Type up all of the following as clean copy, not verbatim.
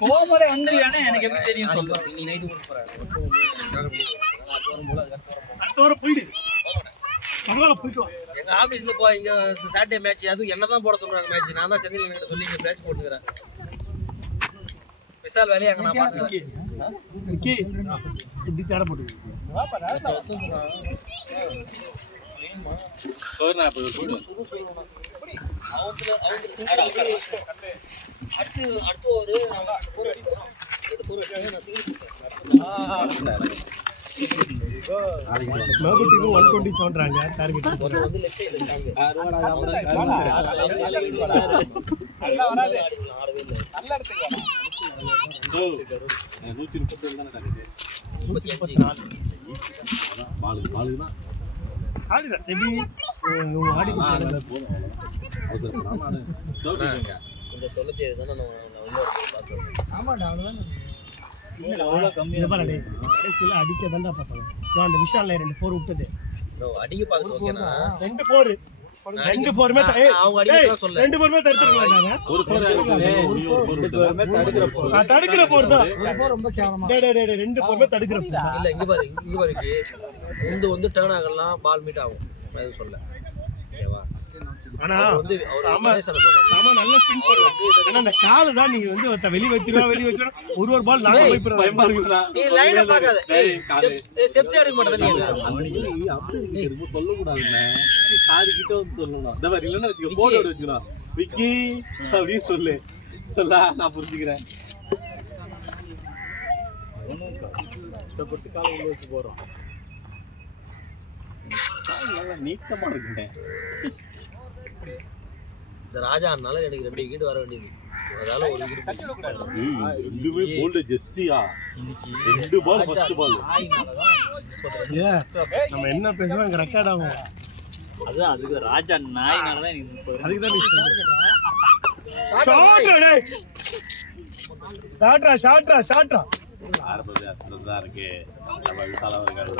போகும்போதே வந்துருக்கானே எனக்கு எப்படி தெரியும் சொல்றேன். நீ நைட்டு போட்டு போற எங்க ஆபீஸ்ல போ இங்க சாட்டர்டே மேட்ச் அதுவும் என்னதான் போட சொல்றாங்க மேட்ச். நான் தான் செந்தில் கிட்ட சொல்லி இங்க மேட்ச் போட்டுக்கிறேன். விசால் வேலையை அங்க நான் பாத்துக்கிறேன். இப்படி சேர போட்டு அடுத்து ஒரு மேபுட்டிக்கு 127 டார்கெட் வந்து லெஃப்ட் அடிக்க தான் பார்த்தாங்க. அந்த விஷால் 2 4 விட்டது அடிக்க பாக்க ஓகேனா 2 4 2 4மே அவங்க அடிக்க சொல்ல 2 4மே தடுத்துறாங்க. ஒரு 4 தடுக்கிற போர் தான் ரொம்ப கேவலமா. டேய் 2 4மே தடுக்கிற போர் இல்ல. இங்க பாரு இந்த வந்து டர்ன் ஆகலாம் பால் மீட் ஆகும். நான் எதுவும் சொல்ல ஓகேவா. ஆனா வந்து சாம நல்ல ஸ்பின் போடுறாங்க. ஆனா அந்த கால் தான் நீங்க வந்து வெளிய வச்சிரா ஒரு பால் நாங்க போய் பயமா இருக்குடா. நீ லைனை பார்க்காத. ஸ்டெப்ஸ் எடுக்க மாட்டே நீ. அப்படி இருக்கு சொல்ல கூடாதுண்ணே. காது கிட்ட வந்து சொல்லணும். இந்த மாதிரி இல்லன்னா வெச்சுக்க போர்டு வெச்சுக்கலாம். விக்கி அப்படி சொல்லு. நான் புரிஞ்சுக்கிறேன். கஷ்டப்பட்டு கால உள்ள வச்சு போறோம். நல்லா நீட்டமா இருக்குங்க. இந்த ராஜானால எனக்கு 2 விக்கெட் வர வேண்டியது. அதால ஒரு விக்கெட் ரெண்டுமே போல்ட் ஜஸ்டியா. 2 பால் ஃபர்ஸ்ட் பால். நம்ம என்ன பேசுறோம் அங்க ரெக்கார்ட் ஆகும். அதுக்கு ராஜா நாயினால தான் எனக்கு அதுக்கு தான் ஷாட்ரா ஆரம்பத்துல அசந்தா இருக்கு. நம்ம விசால அவர்கள்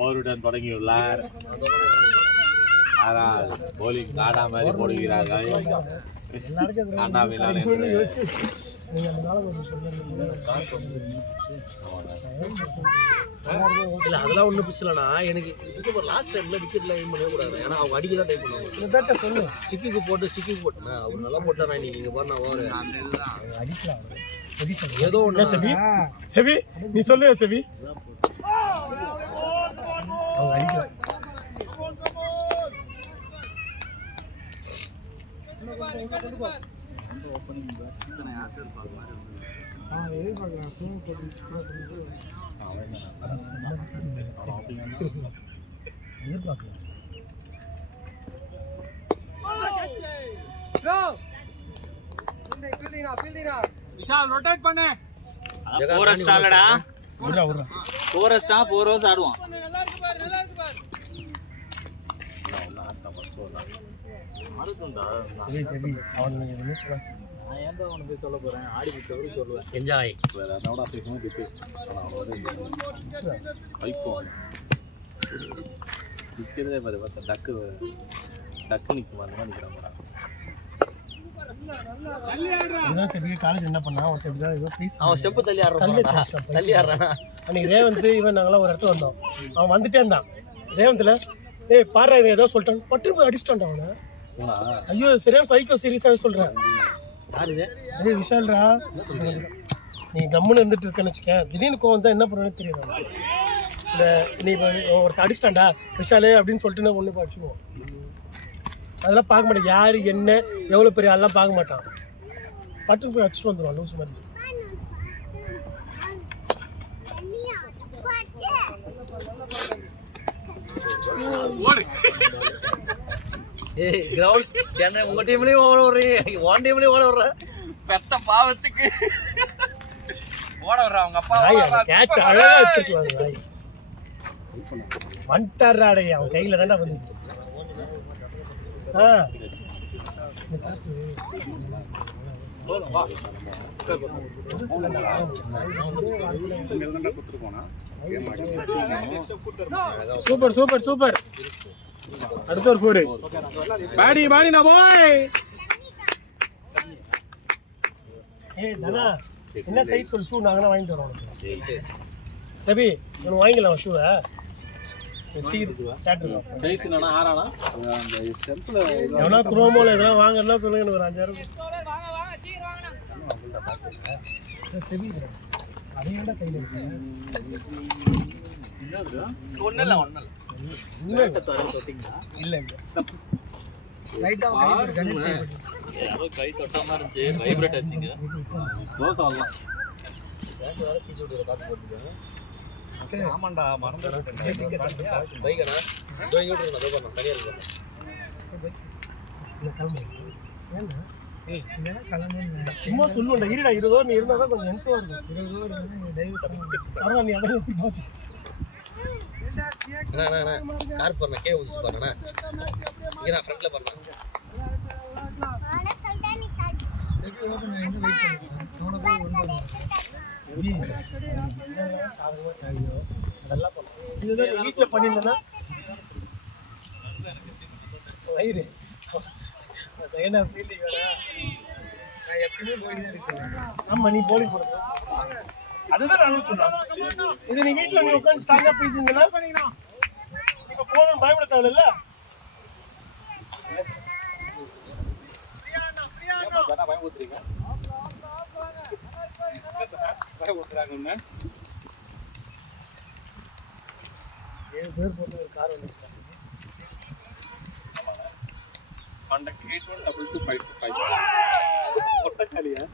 போருடன் தொடங்கியுள்ளார். ஆனால் போலிங் காடா மாதிரி போடுகிறார்கள். இல்ல அதெல்லாம் ஒண்ணும் பிடிச்சலனா எனக்கு லாஸ்ட் டைம்ல விக்கெட்ல எய்ம் பண்ணவே கூடாது. ஏன்னா அவங்க அடிக்க தான் டைம் பண்ணுவாங்க. ஸ்டிக்கு போட்டு அவர் நல்லா போட்டாரா. நீங்க பாருங்க ஓவர் அடிக்கலாம் ஏதோ ஒண்ணு. செவி நீ சொல்லு செவி அவங்க அடிக்கலாம். விஷால் ரொட்டேட் பண்ணு. ஃபோரஸ்ட் ஆலடா. ஃபோரஸ்டா 4 ஓவர்ஸ் ஆடுவான். சரி அவன் எதுவுமே சொல்லாது. நான் ஏன்டா அவனுக்கு சொல்ல போறேன். ஆடி விட்டவரு சொல்லுவேன். என்ஜாய் வேற என்னோட பேசணும் திட்டு. ஆனா அவரு ஐகோ நிக்கிறதே பாரு. பார்த்தா டக்கு நிக்குமா அந்த மாதிரி நிக்கிறாங்கடா. இதுதான் சரி. காலேஜ் என்ன பண்ணா ஒருத்தர் இப்படிதான் ஏதோ பேசி அவன் ஸ்டெப் தள்ளி ஆடுறான். அன்னைக்கு ரேவந்த் இவன் நாங்களாம் ஒரு இடத்துல வந்தோம். அவன் வந்துட்டே இருந்தான். ரேவந்த்ல பாரு இவன் ஏதோ சொல்லிட்டான். பட்டு போய் அடிச்சிட்டான்டா அவனை. ஐயோ சரியா சைக்கோ சீரியஸாவே சொல்றேன். அதே விஷால்ரா நீ கம்முன்னு இருந்துட்டு இருக்கன்னு வச்சுக்க. திடீர்னு கோவம் தான் என்ன பண்ணுறேன்னு தெரியாது. இந்த நீ ஒருத்தர் அடிச்சிட்டான்டா விஷாலே அப்படின்னு சொல்லிட்டு ஒன்று படிச்சுக்குவோம். அதெல்லாம் பார்க்க மாட்டேன். யார் என்ன எவ்வளோ பெரிய ஆள்லாம் பார்க்க மாட்டான். பட்டுன்னு போய் அடிச்சுட்டு வந்துடுவான் லூஸ் மாதிரி. கிரவுண்ட் என்ன உங்க டீம்லயும் ஓட விடுறீங்க. ஒன் டீம்லயும் ஓட விடுற பெத்த பாவத்துக்கு ஓட வர்ற அவங்க அப்பா கேட்ச் அழகா வச்சிருக்கலாம். வந்துட்டாராடே அவன் கையில தாண்டா வந்துச்சு. Super super super. அடுத்த ஒரு 4 பாடி பாடி நான் போய் ஏய் தனா என்ன சைஸ் சொல்லு, ஷூ நாங்க வாங்கிட்டு வரோம் உனக்கு. சபி உனக்கு வாங்கிக்கலாம் ஷூவை. சைஸ் என்னன்னா ஆறானா அந்த ஸ்டெம்ப்ல எவனா குரோமோல இதெல்லாம் வாங்கறதா சொல்லுங்க, எனக்கு ஒரு 5000 சபி அதே ஏன்டா கையில இருக்கு? ஒண்ணு இல்ல தொட்டிங்களா? இல்ல இல்ல யாரோ கை தொட்ட மாதிரி இருந்துச்சு, வைப்ரேட் ஆச்சுங்க. தோசை வரலாம். ஆமாண்டா மறந்துட்டேன். பைக்கண்ணா இதோ இங்க விட்டுருங்க, அதோ பாருங்க தனியா இருக்கு. சும்மா சொல்லுவேன்டா, இருடா 20 ரூபா நீ இருந்தாதான் கொஞ்சம் ஹெல்ப்ஃபுல்லா இருக்கும். 20 ரூபா நீ அதை பார்த்து அண்ணா கார் பாருண்ணா, கே ஊதிச்சு பாருண்ணா. இங்க நான் ஃப்ரண்ட்ல பாருண்ணா. இதுதான் வீட்டுல பண்ணியிருந்தேன்னா வயிறு என்ன ஃபீலிங் நான் எப்பயுமே போயிட்டு இருக்கேன். ஆமா நீ போலி போடுற அதுதான் நானும் சொன்னேன். இது நீ வீட்டுல நீ உட்காந்து ஸ்ட்ராங்கா பேசியிருந்தேன்னா இப்ப போகணும் பயப்பட தேவையில்ல. ஏழு பேர் போட்டு ஒரு கார் வந்து கான்டாக்ட் 81225255. பொட்டக்காலியா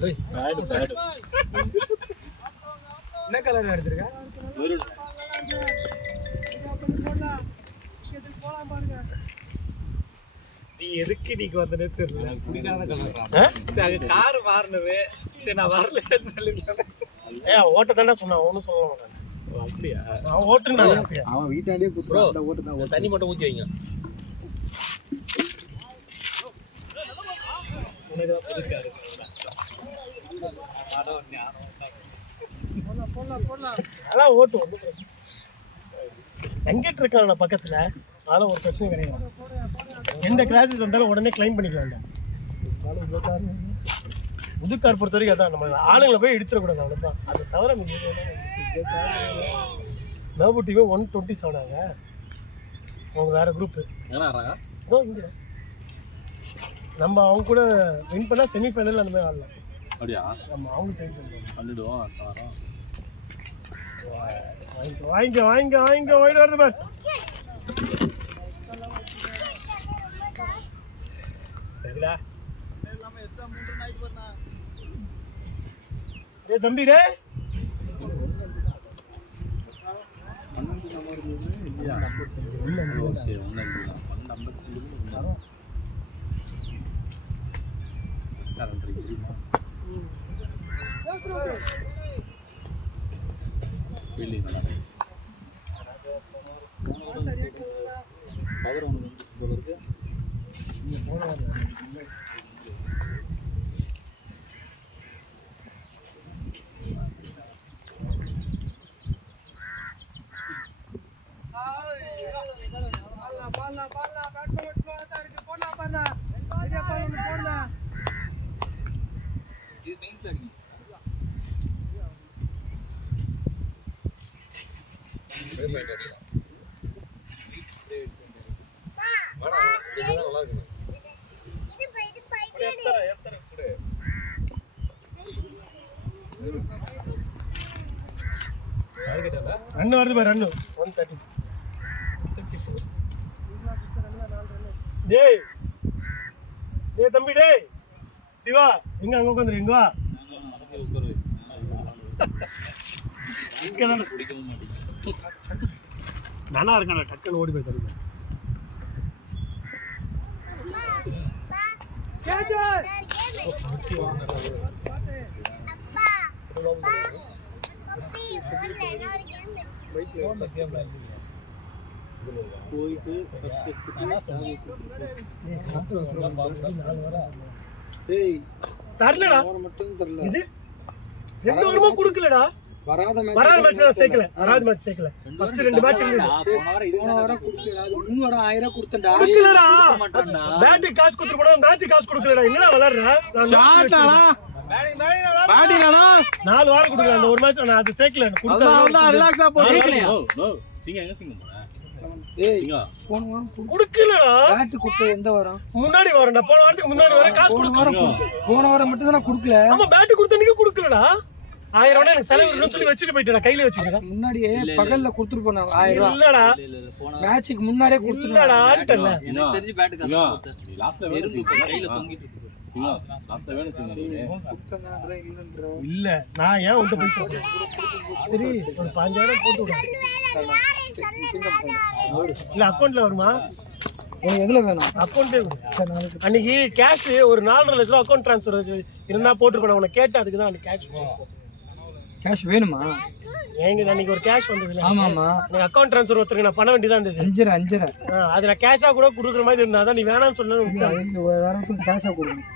பேடு பேடு. என்ன கலர் எடுத்துருக்க? நீ எதுக்கு நீக்கு வந்தனே தெரியல. எனக்கு பிடிக்காத கலர். அது கார் மாறினது. சரி நான் வரலன்னு சொல்லிருக்கேன். ஓட்ட தானே சொன்னான், ஒன்றும் சொல்லலாம். அப்படியா? நான் ஓட்டுனேன். அவன் வீட்டாண்டே ப்ரோ தண்ணி மட்டும் ஊற்றி வைங்க. அதான் ஓட்டு ஒன்றும் பிரச்சனை. எங்கிட்ட இருக்காங்க பக்கத்துல, அதெல்லாம் ஒரு பிரச்சனை கிடையாது. எந்த கிளாஸஸ் வந்தாலும் உடனே கிளைம் பண்ணிக்கலாம். புதுக்கார் பொறுத்த வரைக்கும் அதான், நம்ம ஆளுங்களை போய் எடுத்துடக்கூடாது, அவ்வளோதான். அதை தவிர லவ் டிவி 127 ஆங்க. அவங்க வேற குரூப்பு. இதோ இங்கே நம்ம அவங்க கூட வின் பண்ணால் செமிஃபைனல் அந்த மாதிரி ஆடலாம். அப்படியா? நம்ம அவங்க செமிஃபைனல் பண்ணிடுவோம். வாங்கிக்க வாங்கிக்க வாங்கிக்க வாங்கிட்டு வருது பாரு. சரிடா ஏ தம்பி டே நல்லா இருக்கு. ரன் வருது பாரு, ரன்னு 134. டேய் டேய் தம்பி டேய் திவா எங்க அங்க உட்காந்துரு, இங்க வா. இங்கதானே பிடிக்கவும் மாட்டேங்குது. நானா இருக்கான டக்குன்னு ஓடி போய் தருவேன். தரலடா, இது 2 வாரமா குடுக்கலடா. வராத மேட்ச் சேர்க்கல, வராத மேட்ச் சேர்க்கல. ஃபர்ஸ்ட் 2 மேட்ச் இருந்தது. போன வாரம் குடுக்கல, இன்னும் ஒரு 1000 கொடுத்தடா. குடுக்கலடா. பேட் காசு கொடுத்து போடா, மேட்ச் காசு கொடுக்கலடா. என்னடா விளையாடுற? பேட்டிங்கடா 4 வாரம் கொடுக்குறேன். அந்த ஒரு மேட்ச் நான் அது சேர்க்கல அதான் ரிலாக்ஸா போடு. சிங்கம் எங்க சிங்கம் போற? குடுக்கலடா. பேட் கொடுத்த எந்த வாரம்? முன்னாடி வரேன்டா. போன வாரத்துக்கு முன்னாடி வர காசு கொடுக்கணும். போன வாரம் மட்டும் தான் கொடுக்கல. ஆமா பேட் கொடுத்த நீங்க குடுக்கலடா. 1000 ரூபாய் எனக்கு செலவு இல்லன்னு சொல்லி வச்சிட்டு போயிட்டேன். கையில வச்சிருக்கேன். முன்னாடியே பகல்ல கொடுத்துட்டு போனா 1000 ரூபாய். இல்லடா. போன மேட்ச்சுக்கு முன்னாடியே இல்லடான்ட்டல. எனக்கு தெரிஞ்சு பேட் காசு கொடுத்த. லாஸ்ட்ல வேணும் கையில தொங்கிட்டு இருக்கு. லாஸ்ட்ல வேணும் இல்ல நான் ஏன் உன்கிட்ட போய் சொல்றேன். சரி ஒரு 5000 போட்டு விடு. இல்ல அக்கவுண்ட்ல வருமா? உனக்கு எதுல வேணும்? அக்கவுண்ட்லயே கொடு. அன்னைக்கு கேஷ் ஒரு 4.5 லட்சம் ரூபாய் அக்கவுண்ட் ட்ரான்ஸ்ஃபர் இருந்தா போட்டுருப்பேன். உனக்கு கேட்டு அதுக்கு தான் அன்னைக்கு கேஷ் வேணுமா? ஏங்க அன்னைக்கு ஒரு கேஷ் வந்ததுல. ஆமா ஆமா. எனக்கு அக்கவுண்ட் ட்ரான்ஸ்ஃபர் ஒருத்தருக்கு நான் பண்ண வேண்டியதா இருந்தது. 5.5 அது நான் கேஷா கூட கொடுக்குற மாதிரி இருந்தா தான் நீ வேணாம்னு சொன்னது. வேறக்கு கேஷா கொடுக்கணும்.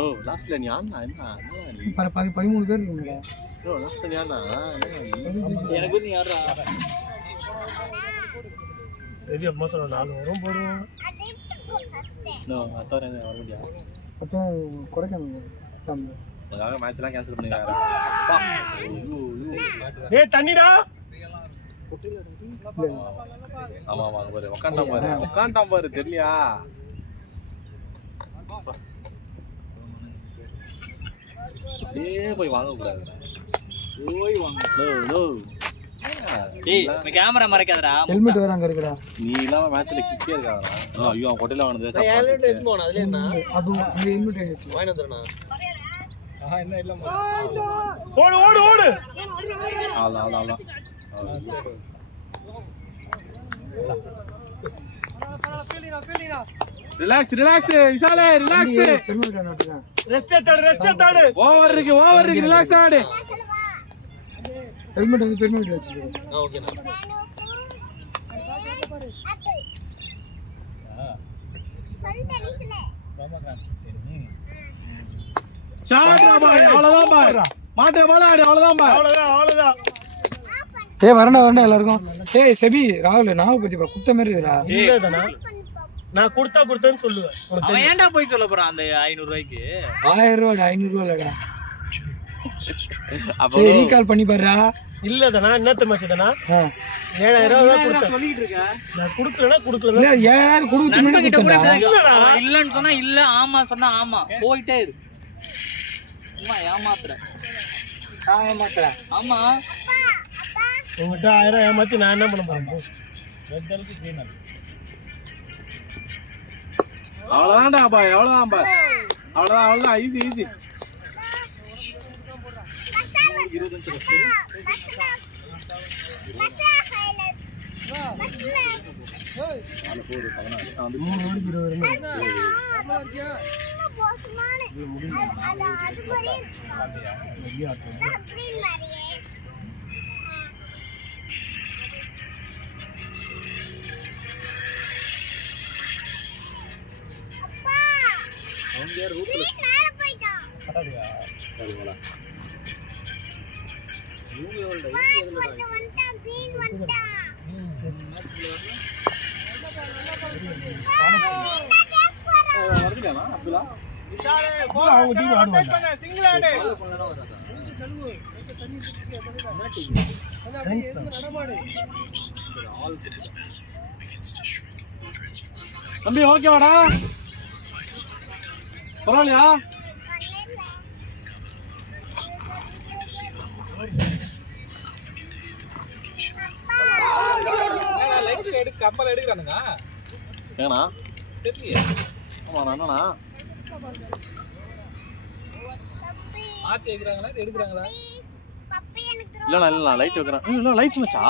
ஓ லாஸ்ட்ல நீ ஆனா என்ன 13 பேர் இருக்கீங்க. ஓ லாஸ்ட்ல நீ ஆனா எனக்கு நீ யாரா? சரி அம்மா சொன்ன 4 வரும் போடுவோம். நோ அத்தோரே வர முடியா? அப்போ கொடைக்கானல் தம்பி. அங்க மேட்ச் எல்லாம் கேன்சல் பண்ணிடுறாங்க. டேய் தண்ணிடா. ஆமா ஆமா பாரு உட்கார்ந்தாம் பாரு தெரியலையா? போய் வாங்க கூடாது. போய் வாங்க. No no. டேய் இந்த கேமரா மறைக்காதடா. ஹெல்மெட் வேற அங்க இருக்குடா. நீ இல்லாம மேட்ச்ல கிக்கே இருக்காதடா. ஐயோ அவன் கொட்டையில வாங்குனதே நான் ஹெல்மெட் எடுத்து போனா அதுல என்ன அது இங்க ஹெல்மெட் எடுத்து வாங்கி வந்துறேனா? என்ன இல்ல ஓடு ஓடு ஓடு. ஆளா ரிலாக்ஸ் விஷாலே ரிலாக்ஸ். ஹெல்மெட் வேணும்டா. ரெஸ்ட் எடுத்தாடு. ஓவர் இருக்கு ரிலாக்ஸ் ஆடு. ஹெல்மெட் வந்து பெர்மிட் வச்சிரு. ஓகேண்ணா. ஷாட் பாய் அவ்வளவுதான் பாய். மாட்டே பால் ஆடு அவ்வளவுதான் பாய். அவ்வளவுதான். ஏய் வரண்டா எல்லாருக்கும். ஏய் செபி ராகுல் நாவு பத்தி குத்த மாதிரி இருக்குடா. இல்லடா நான் கொடுத்தேன்னு சொல்லுவேன். அவன் ஏன்டா போய் சொல்ல போறான் அந்த 500 ரூபாய்க்கு? 1000 ரூபாய் 500 ரூபாய் இல்லடா. அப்ப ரீகால் பண்ணி பாருடா. இல்லடா என்னத்த மச்சடா 7000 ரூபாய் தான் கொடுத்தேன். சொல்லிட்டு இருக்க. நான் கொடுக்கலனா இல்ல 7000 கொடுத்துட்டேன்டா. இல்லன்னு சொன்னா இல்ல, ஆமா சொன்னா ஆமா. போயிட்டே இரு. அம்மா ஏமாத்துற. ஆமா. உங்ககிட்ட 1000 ஏமாத்தி நான் என்ன பண்ண போறேன்? அவ்வளவுதான்டா பாய் அவ்வளவுதான் ஈஸி. 25 லட்சம். தம்பி ஓகேவாடா? பரவாயில்லையா? கம்பல் எடுக்கிறானுங்க. ஏனா தெரியல. ஆமா நானா ஆத்தி எடுக்கறாங்களா எடுக்கறாங்களா? இல்ல லைட் வைக்கறேன். இல்ல லைட்ஸ் மச்சா.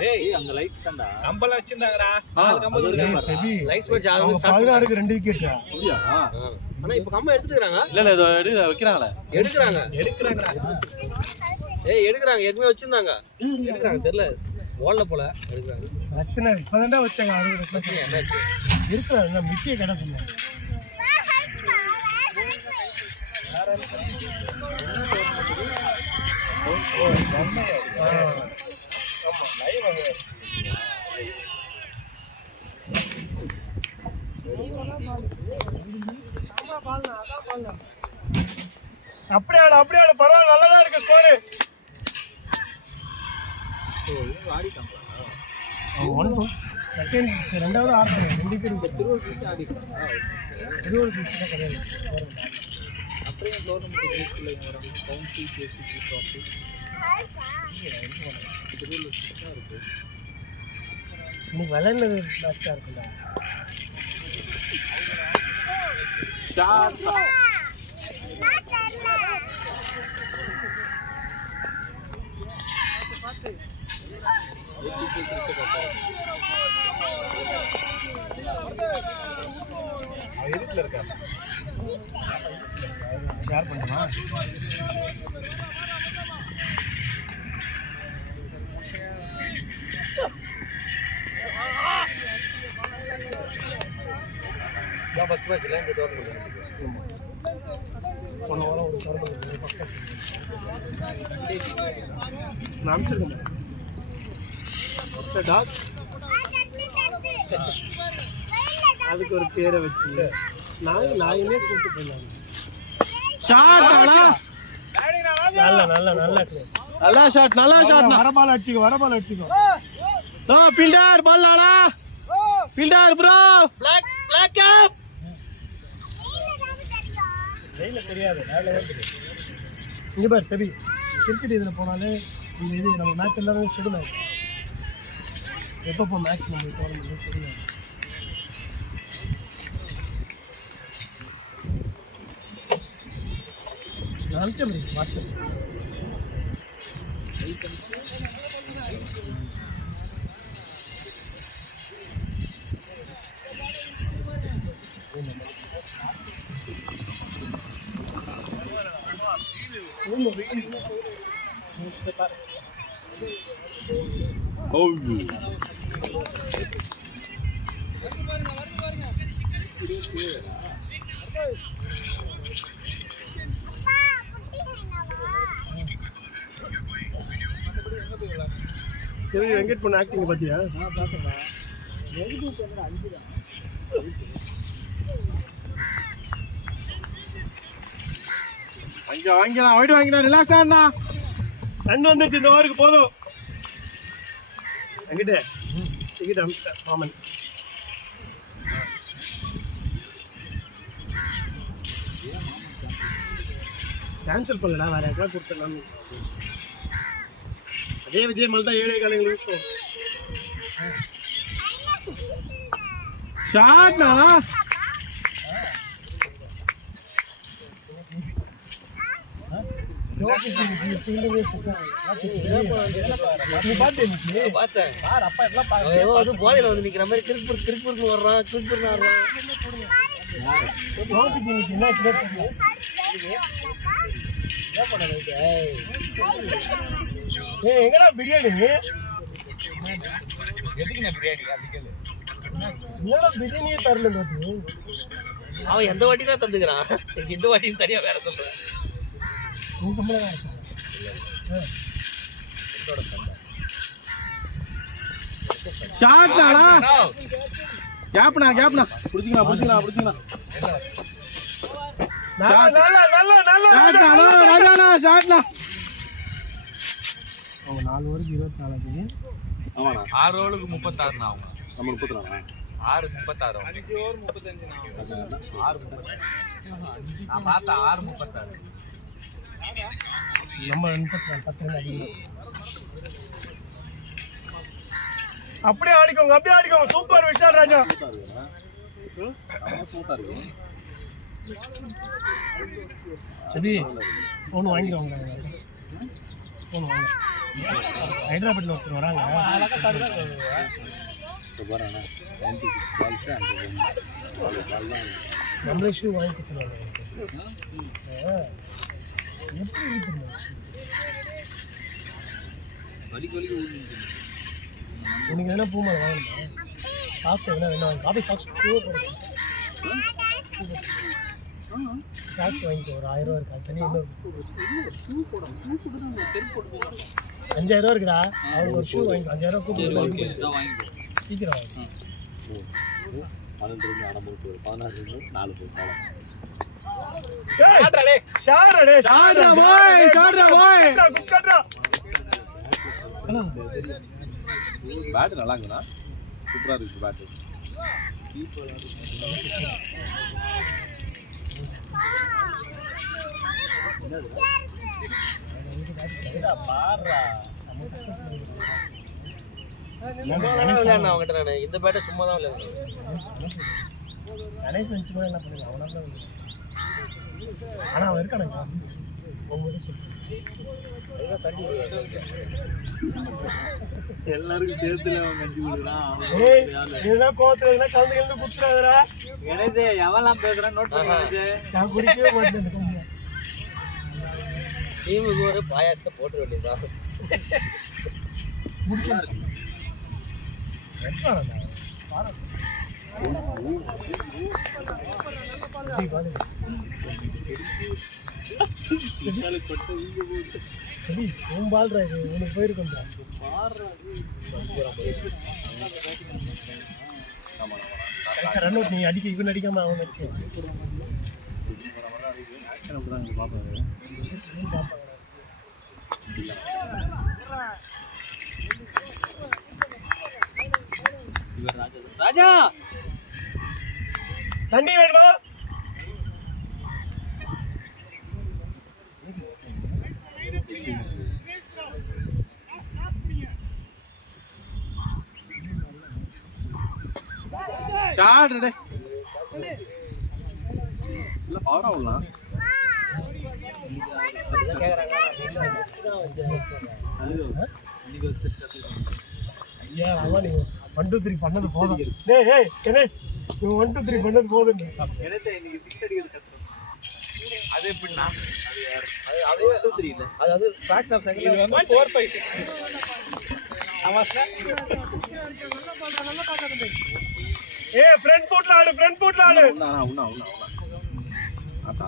டேய் அங்க லைட் தான்டா. கம்பல் வச்சிருந்தாங்கடா. 4 கம்பல் இருக்கு. லைட்ஸ் வச்சு அது ஸ்டார்ட் 16க்கு 2 விக்கெட். அப்படியா? ஆனா இப்ப கம்ப எடுத்துக்கறாங்க. இல்ல இது வைக்கறாங்களே. எடுக்கறாங்கடா. ஏய் எடுக்கறாங்க. ஏற்கனவே வச்சிருந்தாங்க. எடுக்கறாங்க தெரியல. வால்ல போல எடுக்கறாங்க. பிரச்சனை இப்பதான்டா வச்சாங்க 60 லட்சம். என்னாச்சு? இருக்குடா மிட்டியே கடை சொன்னாங்க. அப்படியே ஆடு பரவாயில்ல, நல்லதா இருக்கு ஸ்கோரு. ரெண்டாவது ஆடுறேன் 2 பேர் திருவள்ளூர் சிஸ்டம் கிடையாது. அப்புறம் கவர்மெண்ட் கவுன்சி பேசிக்கு ட்ராஃபி இருக்கு. இன்னைக்கு விளையாடுறது மேட்சா இருக்குல்ல. வீட்டுல இருக்கா ஷேர் பண்ணுமா? ஃபர்ஸ்ட் மேட்ச்ல இந்த டோர்னமெண்ட் போன வாரம் ஒரு டோர்னமெண்ட் ஃபர்ஸ்ட் நான் அனுப்பிச்சிருக்கேன். ஃபர்ஸ்ட் டாக் அதுக்கு ஒரு பேரை வச்சு நாயுமே கூப்பிட்டு போயிருந்தாங்க. நல்ல ஷாட். வரபால் அடிச்சுக்கோ. ஃபீல்டர் பால் லாலா. Fielder bro. Block up. கையில தெரியாது, வேலை தெரியும். இங்க பாரு சரி, கிரிக்கெட் இதுல போனாலே இந்த இது நம்ம மேட்ச் எல்லாரும் ஷெட்யூல் ஆயிடும். எப்போ மேட்ச் நம்ம டோர்னமெண்ட் ஷெட்யூல் ஆயிடும். அனுப்பிச்சேன் வாட்ஸ்அப். சரி, வெங்கட் பண்ண ஆக்டிங் பாத்தியா? வாங்கிக்கலாம் ரிலாக்ஸ் ஆனா ரன் வந்துருச்சு இந்த ஓவருக்கு போதும். வெங்கட் டிக்கெட் அனுப்பிச்சிட்டேன் மாமன். கேன்சல் பண்ணலடா, வேற யாருக்கா கொடுத்துடலாம். அதே விஜய் மல்தான் 7 காலங்களுக்கு ஷாட்னா போதையில வந்து நிக்கிற மாதிரி கிரிக்பூர்னு வர்றான். எங்கடா பிரியாணி? பிரியாணியே தரல. அவன் எந்த வாட்டி தான் தந்துக்கிறான், இந்த வாட்டியும் தனியா வேற சொல்றேன். அவங்க 4 ஓவருக்கு 24. 6 ஓவருக்கு 36 ஆகும். நம்ம 34 6 36 5 ஓவர் 35 6 நான் பார்த்தா 6 36 நம்ம 10 அதிகம். அப்படியே ஆடிக்கோங்க. சூப்பர் விஷால் ராஜா. சரி, ஃபோன் வாங்கிடுவாங்க. ஹைதராபாத்ல ஒருத்தர் வராங்க. நம்மளே ஷூ வாங்கி கொடுத்துருவாங்க. எப்படி இருக்கு உனக்கு எதனா பூ மேலே வாங்கணுமா? சாக்ஸ் எதனா வேணும்? காஃபி சாக்ஸ் சாக்ஸ் வாங்கிக்கோ. ஒரு 1000 ரூபா இருக்கா? தனி இன்னும் 5000 ரூபா இருக்குடா. அவனுக்கு ஒரு ஷூ வாங்கிக்கோ. 5000 ரூபா சீக்கிரம் 12 16 4 பேட் நல்லா இருக்குண்ணா, சூப்பரா இருக்கு பேட். விளையாடுறேன் அவங்ககிட்ட நான். இந்த பேட்டை சும்மா தான் விளையாடுறேன். கணேஷ் வச்சு கூட என்ன பண்ணுங்க, அவனால தான் ஆனா அவன் இருக்கானுங்க எல்லாருக்கும் சேர்த்துல அவன் கஞ்சி கொடுக்குறான். இதுதான் கோவத்துல இருந்தா கலந்து கலந்து குத்துறாதரா. கணேஷ் எவெல்லாம் பேசுறான் நோட் பண்ணி நான் குடிக்கவே மாட்டேன். டீமுக்கு ஒரு பாயாசத்தை போட்டு வேண்டியதா. உனக்கு போயிருக்கோம் ரன் அவுட். நீ அடிக்க இவன் அடிக்காம அவன் வச்சு ராஜா தண்ணி வேணுமா? ஷாட் டே இல்ல பவரா உள்ளலாம். ஐயா அவன் நீ 1 2 3 பண்ணது போதும். டேய் ஏய் கணேஷ், நீ 1 2 3 பண்ணது போதும். எனக்கு இன்னைக்கு 6 அடிக்கிறது கத்துறோம். அது எப்படின்னா அது 3 இல்ல, அது ஃபிராக்ஷன் ஆஃப் செகண்ட். இது வந்து 4 5 6 ஏய் ஃப்ரண்ட் ஃபுட்ல ஆடு, ஃப்ரண்ட் ஃபுட்ல ஆடு. உண்ணா ஆட்டா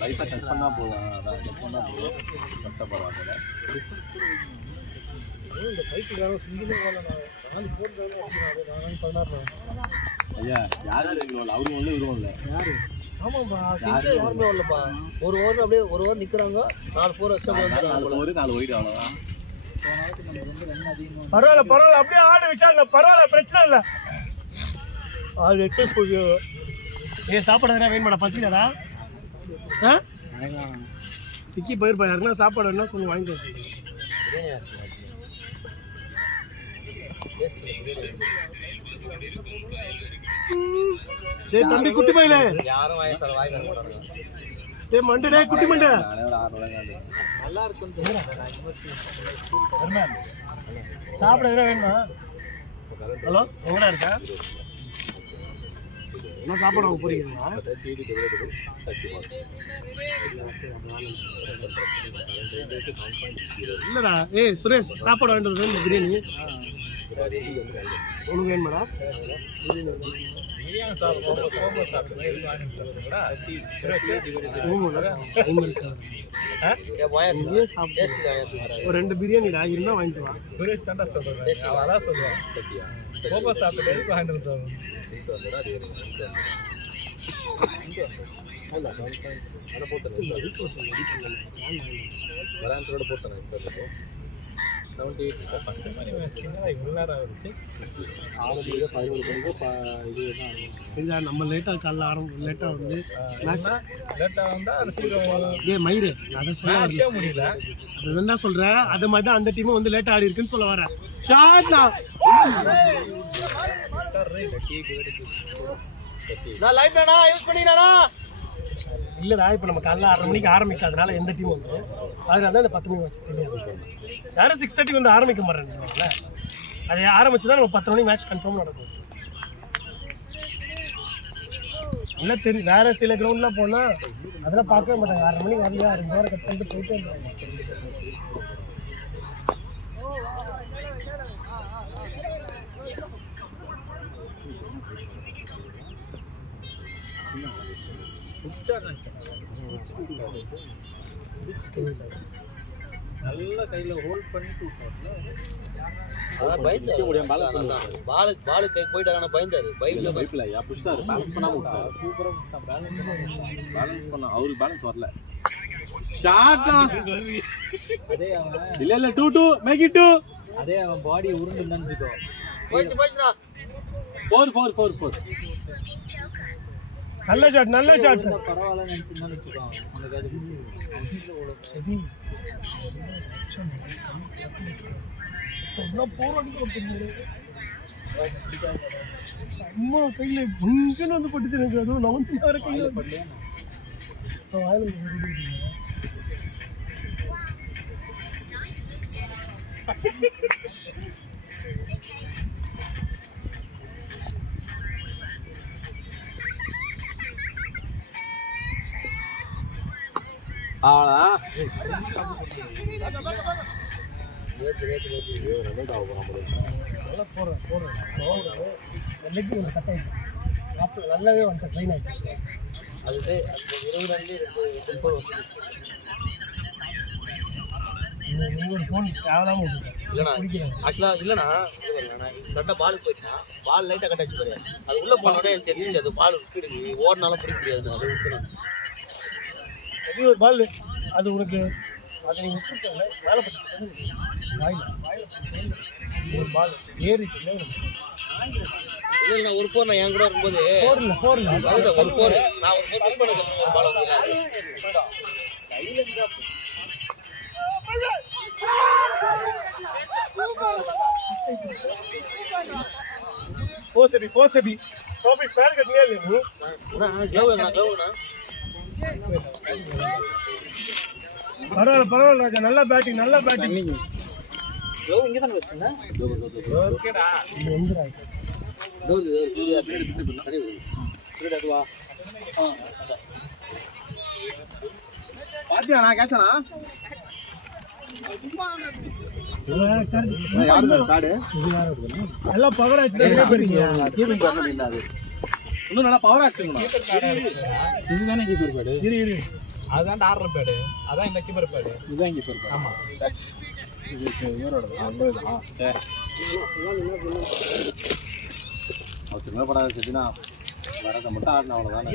லைட்டா டச் பண்ணா போதும். அதான் டச் பண்ணா போதும், கஷ்டப்படுறாங்க. இந்த பைக்குக்காக சிங்கிளே போல நான் போடுறது நான் 16. ஐயா யாரும் இல்லை, அவரும் இல்லை இவரும் இல்லை. யாரு? ஆமாப்பா, சிங்கிள் யாருமே வரலப்பா. ஒரு ஓவர் அப்படியே ஒரு ஓவர் நிக்கிறாங்க, 4 4 வச்சா நாலு ஒரு 4 ஒயிட் அவ்வளோதான். பரவாயில்ல பரவாயில்ல, அப்படியே ஆடு வச்சாங்க, பரவாயில்ல, பிரச்சனை இல்லை. ஆடு எக்ஸஸ் போய் சாப்பாடு எதனா வேணும் மேடம், பசிக்கடா. ஆ விக்கி போயிருப்பா, யாருன்னா சாப்பாடு என்ன சொல்லி வாங்கிட்டு வச்சு. டேய் தம்பி குட்டி பையலே, யாரும் வாய சார் வாய் தர மாட்டாங்க. டேய் மண்டே, டேய் குட்டி மண்டே, நானே ஒரு 6 விளையாடு. நல்லா இருக்கும். சாப்பிட எதனா வேணுமா? ஹலோ, எங்கடா இருக்க? என்ன சாப்பாடு வாங்க போறீங்களா? இல்லடா, ஏய் சுரேஷ், சாப்பாடு வாங்கிட்டு வந்து பிரியாணி உனக்கு வேணுமாடா? பிரியாணி சாப்பிடுவோம், சோபா சாப்பிடுவோம், எது வாங்கி சாப்பிடுவோம்டா. ஒரு 2 பிரியாணிடா இருந்தா வாங்கிட்டு வா. சுரேஷ் தாண்டா சொல்றேன், அவன் அதான் சொல்லுவான். சோபா சாப்பிட்டு எதுக்கு வாங்கிட்டு வந்து சாப்பிடுவோம். நம்ம லேட்டா காலைல ஆரம்பம், லேட்டா வந்து லேட்டா வந்தா சீக்கிரம் மயிறு அதை சொல்ல முடியல. அதுதான் சொல்றேன். அது மாதிரி தான் அந்த டீமும் வந்து லேட்டா ஆடி இருக்குன்னு சொல்ல வரேன். ஷாட்லாம் இல்லடா, இப்போ நம்ம காலைல 6:30 மணிக்கு ஆரம்பிக்காதனால எந்த டீமும் வந்து அதனால தான் இந்த 10 மணி வச்சு தெரியாது. யாரும் 6:30 வந்து ஆரம்பிக்க மாட்டேன். அதை ஆரம்பிச்சு தான் நம்ம 10 மணி மேட்ச் கன்ஃபார்ம் நடக்கும். இல்லை தெரியும், வேற சில கிரவுண்ட்லாம் போனால் அதெல்லாம் பார்க்கவே மாட்டாங்க. 6:30 மணிக்கு வரலையா, 2 நேரம் கட் பண்ணிட்டு போயிட்டே இருந்தாங்க. நல்ல கையில ஹோல்ட் பண்ணி தூக்கணும்ல. அதான் பயந்தாரு. பாலு கை போயிட்டாரு, பயந்தாரு. பைப்ல யா புஷ்டாரு, பேலன்ஸ் பண்ணாம விட்டாரு. சூப்பரா பேலன்ஸ் பண்ணா, அவரு பேலன்ஸ் வரல. ஷாட் அதே அவன் இல்ல 2-2 மேக் இட் 2. அதே அவன் பாடி உருண்டு நின்னுக்கோ. போயிடுச்சுடா. 4. நல்ல ஷாட் பரவாயில்ல நினைச்சுதான் நினைச்சுக்கோ. உனக்கு அது அம்மா கையில புங்கன்னு வந்து பட்டுது எனக்கு. அதுவும் நான் வந்து வேற கையில படலையா ஆனா நல்லா போறேன் லெக் வந்து கட் ஆயிடுச்சு. நல்லாவே வந்து ட்ரெயின் ஆயிடுச்சு. அது 20 ரன்லயே 2 நீங்க ஒரு ஃபோன் தேவையில்லாம விட்டுருக்கேன். இல்லண்ணா ஆக்சுவலா இல்லண்ணா கரெக்டாக பாலுக்கு போயிட்டுனா பால் லைட்டாக கட்டாச்சு பாரு. அது உள்ள போனோடனே எனக்கு தெரிஞ்சிச்சு அது பால் ஸ்பீடு ஓடினாலும் பிடிக்க முடியாது. அது விட்டுறேன். அது ஒரு பால் அது உனக்கு அதை நீ விட்டுருக்கல மேலே பட்டு வாயில் ஒரு பால் ஏறிச்சு. இல்லை நான் ஒரு ஃபோர் நான் என் கூட இருக்கும்போது ஃபோர் அதுதான் ஒரு ஃபோர் நான் ஒரு ஃபோர் மிஸ் பண்ண ஒரு பால் வந்து போசபி டாபிக் பேர் கட்டியா இல்ல க்ளவுண்ணா பரவாயில்ல ராஜா. நல்ல பேட்டிங் க்ளவ் இங்க தான் வச்சிருந்தேன். ஓகேடா இது வந்துடா பாத்தியா நான் கேட்சனா நல்லா பவர் ஆச்சு. இன்னும் நல்லா பவர் ஆச்சுங்கண்ணா. இதுதானே கீப்பர் பேடு. இரு அதான் ஆர்டர் பேடு. அதான் இந்த கீப்பர் பேடு. இதுதான் கீப்பர் பேடு. ஆமா இது இவரோட அவ்வளவுதான். சரி அவசரமே படாத செட்டினா வரத மட்டும் ஆடணும் அவ்வளோதானே.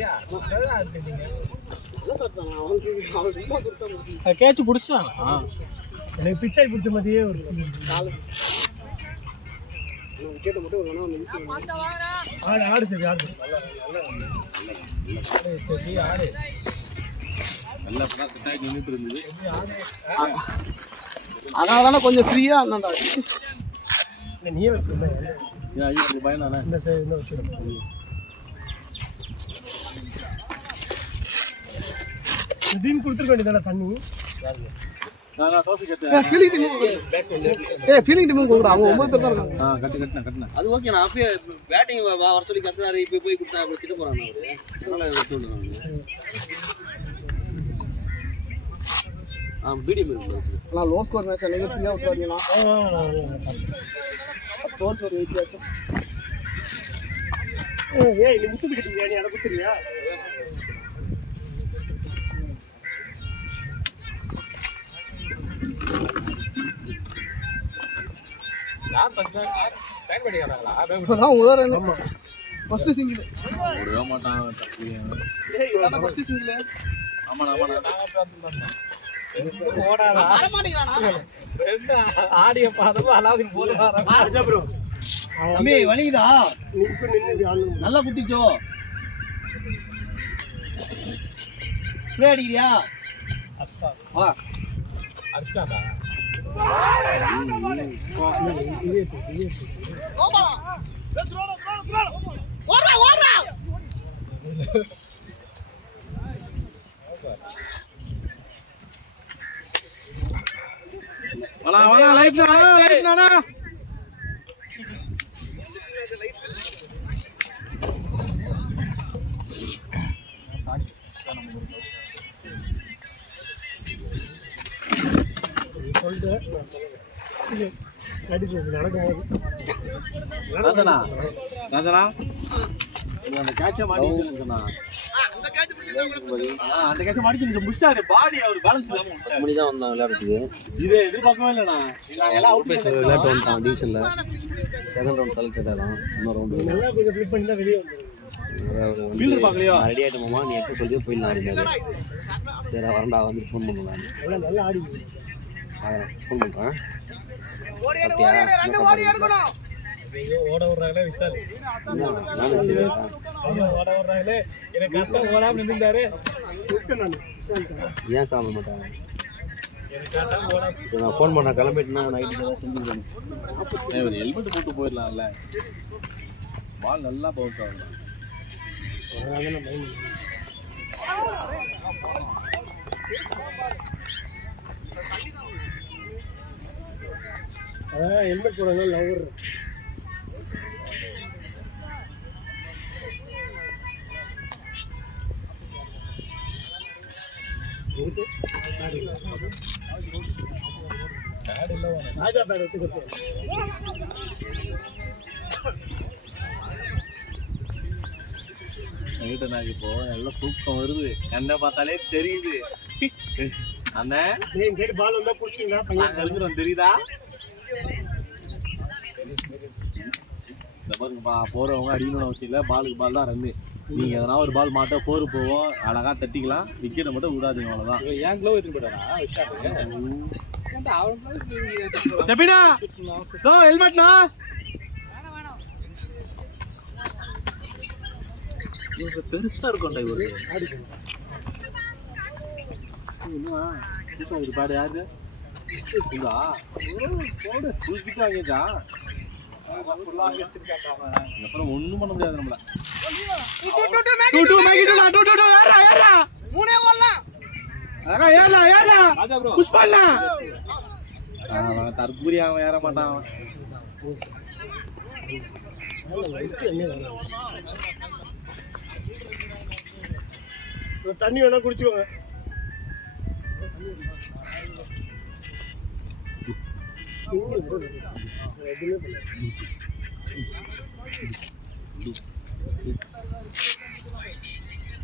கேட்ச் பிடிச்சாங்க. எனக்கு பிச்சாய் பிடிச்ச மாதிரியே ஒரு ஆடு சரி ஆடு நல்லா செட்டாகி நின்றுட்டு இருந்தது. அதனால தானே கொஞ்சம் ஃப்ரீயா இருந்தா. நீயே வச்சுருந்தேன். ஐயோ பயம் தானே. இந்த சைடு இந்த வச்சுருந்தேன். திடீர்னு கொடுத்துருக்க வேண்டியதானே தண்ணி. நான் ட்ராஃபி கட்டேன். ஃபீலிங் டீம் கூட அவங்க 9 பேர் தான் இருக்காங்க. கட்டினேன். அது ஓகே நான் அப்பயே பேட்டிங் வர சொல்லி கத்துறாரு. இப்போ போய் கொடுத்தா அப்படி திட்ட போறாங்க அவரு. மீடியம் இருக்கு. நான் லோ ஸ்கோர் மேட்ச் அன்னைக்கு ஃப்ரீயா விட்டுறீங்களா? ஸ்கோர் ஒரு 8 ஆச்சு. ஏய் நீ முத்து கிட்டியா? நீ அத குத்துறியா? யார் ஃபர்ஸ்ட் சைன் பண்ணிக்கறாங்களா? அப்பதான் உதாரணம். ஃபர்ஸ்ட் சிங்கிள் ஓடவே மாட்டான் தப்பியே. ஏய் இதான ஃபர்ஸ்ட் சிங்கிள். ஆமாடா ஓடாதா வர மாட்டேங்கறானா? ரெண்டு ஆடியோ பாதமா அலாவுதீன் போல வர. ராஜா ப்ரோ அம்மே வலிக்குதா? நின்னு நல்லா குத்திச்சோ. ஸ்ப்ரே அடிக்கிறியா? அப்பா வா அடிச்சாடா. வாடா லைஃப் நானா நடக்கும். ராஜனா அந்த கேட்ச மாட்டிட்டு சொன்னா அந்த கேட்ச் அந்த கேட்ச் மடிச்சு முடிச்சாரு பாடி அவர் பேலன்ஸ் இல்லாம விட்டாரு. மணி தான் வந்தான் விளையாடுறதுக்கு. இது எதிர்பார்க்கவே இல்லைண்ணா. நாங்க எல்லாம் அவுட் விளையாட்டு வந்துட்டான் டிவிஷன்ல. செகண்ட் ரவுண்ட் செலக்டட் ஆகலாம். இன்னொரு ரவுண்டு நல்லா கொஞ்சம் ஃபிளிப் பண்ணி தான் வெளியே வந்துடும். ஃபீல்டர் பார்க்கலையா? ரெடி ஆகிட்டோமா நீ எப்போ சொல்லி போயிடலாம் இருந்தாரு. சரி வரண்டா வந்து ஃபோன் பண்ணுவேன். நல்லா ஆடி ஃபோன் பண்ணுறேன். ஓட விடுறாங்களே விஷால், ஓட விடுறாங்களே. எனக்கு அர்த்தம் ஓடாம நின்றுந்தாரு. ஏன் சாப்பிட மாட்டாங்க? எனக்கு அர்த்தம் ஓடாம நான் ஃபோன் பண்ண கிளம்பிட்டுனா நைட்டு தான் செஞ்சுருக்கேன். ஒரு ஹெல்மெட் போட்டு போயிடலாம்ல. பால் நல்லா பவுன்ஸ் ஆகலாம். அதான் ஹெல்மெட் போடுறாங்க லவர். ராஜா பேட் எடுத்துக்கிட்டு எனக்கு இப்போ நல்லா தூக்கம் வருது. கண்ணை பார்த்தாலே தெரியுது. அண்ணன் கேட்டு பால் வந்தா பிடிச்சிங்களா நாங்க இருக்கிறோம் தெரியுதா? இந்த பாருங்கப்பா, போறவங்க அடிக்கணும்னு அவசியம் இல்லை. பாலுக்கு பால் தான் ரன்னு. நீங்க எதனா ஒரு பால் மாட்ட போர் போவோம், அழகா தட்டிக்கலாம். விக்கெட்டை மட்டும் விடாதீங்க, அவ்வளவுதான். ஏன் க்ளோ எடுத்து போடானா செபிடா சோ ஹெல்மெட்னா இது பெருசா இருக்கும்டா. இவரு இது பாடு யாரு இதா போடு தூக்கிட்டு வாங்கிட்டா. அப்புறம் ஒண்ணும் பண்ண முடியாது நம்மள. தற்பூரி அவன் ஏற மாட்டான். தண்ணி வேணா குடிச்சுக்கோங்க.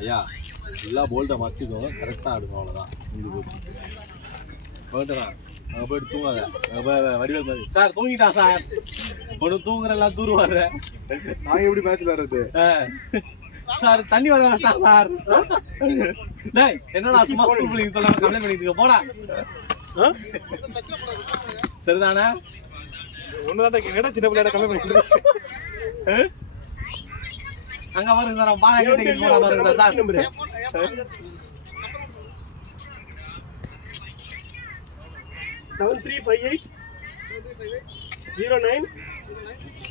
ஐயா எல்லா போல்ட்டை மறைச்சிக்கோ, கரெக்டாக ஆடுங்க, அவ்வளோதான். போயிட்டுறா அங்கே போயிட்டு தூங்காத. வடிவேல் மாதிரி சார் தூங்கிட்டா சார். ஒன்று தூங்குற எல்லாம் தூருவாரு. நான் எப்படி மேட்ச் விளையாடுறது சார்? தண்ணி வர வேண்டாம் சார். டேய் என்னடா சும்மா ஸ்கூல் பிள்ளைங்க சொல்லாம கம்ப்ளைண்ட் பண்ணிட்டு போடா. சரிதானே? ஒண்ணுதான் கேட்டா சின்ன பிள்ளையோட கம்மி பண்ணிட்டு அங்க பாருங்க சார், பால் எங்க போடா பாருங்க சார். 7358 09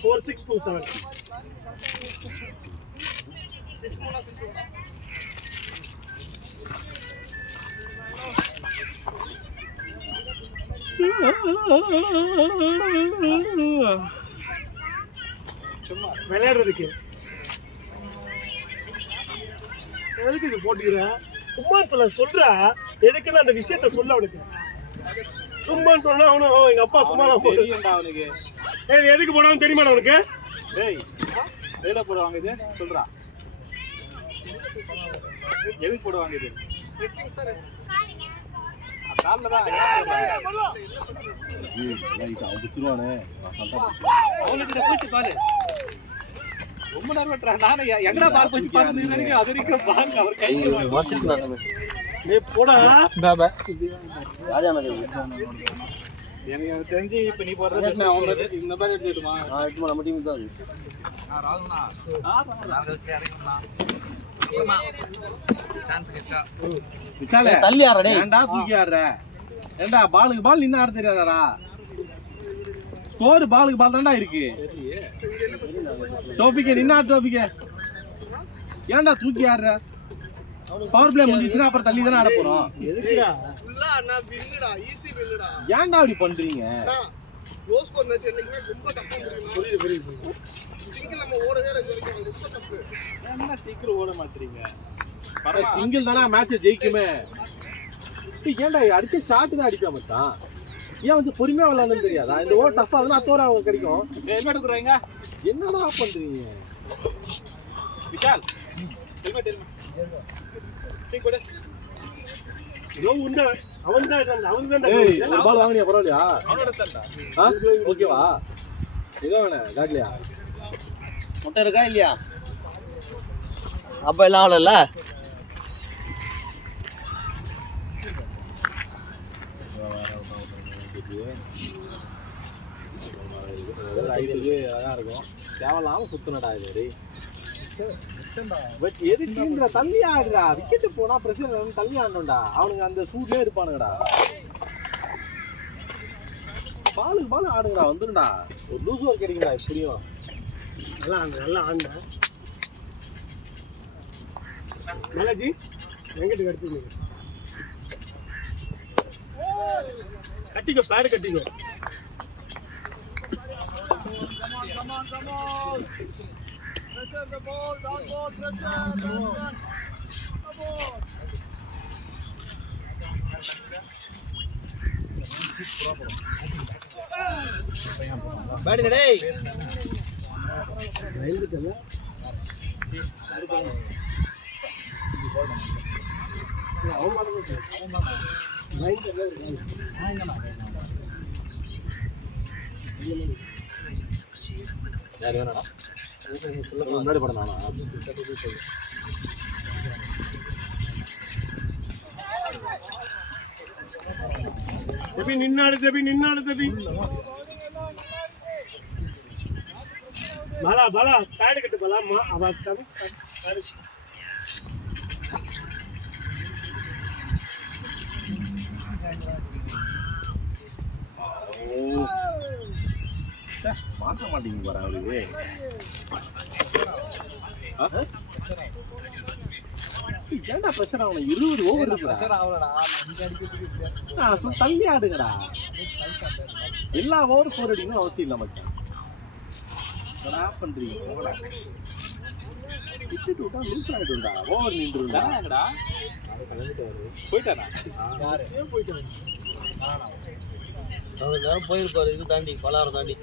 4627. விளையாடுறதுக்கு எதுக்கு இது போட்டுக்கிற? சும்மா சொல்ற எதுக்குன்னு அந்த விஷயத்த சொல்ல அவனுக்கு. சும்மான்னு சொன்னா அவனும் எங்க அப்பா சும்மா தெரியும்டா அவனுக்கு. எதுக்கு போடாம தெரியுமா அவனுக்கு? டேய் எதுல போடுவாங்க இது சொல்றா. எதுக்கு போடுவாங்க இது? கால்லதான் அவனுக்கு போச்சு பாரு. ரொம்ப நேரம் வெட்டுறா. நானே எங்கடா பால் போச்சு பாத்து வரைக்கும் அது வரைக்கும் பாருங்க அவர் கைக்கு போடா. எனக்கு தெரிஞ்சு இப்ப நீ போறது இந்த மாதிரி எடுத்துட்டுமா நம்ம டீமுக்கு தான் தள்ளி ஆடுற. ஏன்டா தூக்கி ஆடுற? ஏண்டா பாலுக்கு பால் நின்று ஆட தெரியாதாடா? ஸ்கோர் பாலுக்கு பால் தான்டா இருக்கு. டோபிக்க நின்னா டோபிக்க ஏன்டா தூக்கி ஆடுற? பவர் பிளே முடிஞ்சிச்சுன்னா அப்புறம் தள்ளி தானே ஆட போறோம். ஏன்டா அப்படி பண்றீங்க? சீக்கிரம் ஓட மாட்டீங்க. சிங்கிள் தானே மேட்சை ஜெயிக்குமே. ஏன்டா அடிச்ச ஷாட் தான் அடிக்க மாட்டான்? ஏன் வந்து பொறுமையா விளையாடணும்னு தெரியாதா? இந்த ஓவர் டஃபா அதுனா தோற அவங்க கிடைக்கும். என்ன எடுக்குறாங்க? என்னடா பண்றீங்க? விஷால் ஹெல்மெட் ஏய் ஒரு பால் வாங்கினியா பரவாயில்லையா ஓகேவா எதோ வேணே காட்டலையா முட்டை இருக்கா இல்லையா அப்ப எல்லாம் அவ்வளோல்ல ரைட்டுக்கு அழகா இருக்கும் தேவையில்லாம சுத்தனடா இது பட் எதுக்குன்ற தள்ளி ஆடுறா விக்கெட்டு போனா பிரச்சனை தள்ளி ஆடணும்டா அவனுங்க அந்த சூட்லயே இருப்பானுங்கடா பாலுக்கு பால் ஆடுங்கடா வந்துடும்டா ஒரு லூஸ் ஒர்க் கிடைக்கும்டா எப்படியும் நல்லா ஆண்டா பாலாஜி வெங்கட் கட்டிங்க கட்டிக்கோ பேடு கட்டிக்கோ பேடுங்க டேய் யார் வேணாடா முன்னாடி படம் நானா செபி நின்னாடு பாலா பேடு கட்டு பாலாமா அவ மாற்ற மாட்டீங்க பாரு அவளுக்கு ஏன்டா பிரஷர் ஆகணும் 20 ஓவர் பிரஷர் ஆகலடா தள்ளி ஆடுங்கடா எல்லா ஓவர் 4 அடிக்கணும் அவசியம் இல்லை மச்சான் என்ன பண்றீங்க விட்டுட்டு விட்டா லூஸ் ஆகிடும்டா ஓவர் நின்றுடா போயிட்டாரா யாரு போயிட்டாரு அவர் போயிருப்பாரு இது தாண்டி பலாரம் தாண்டி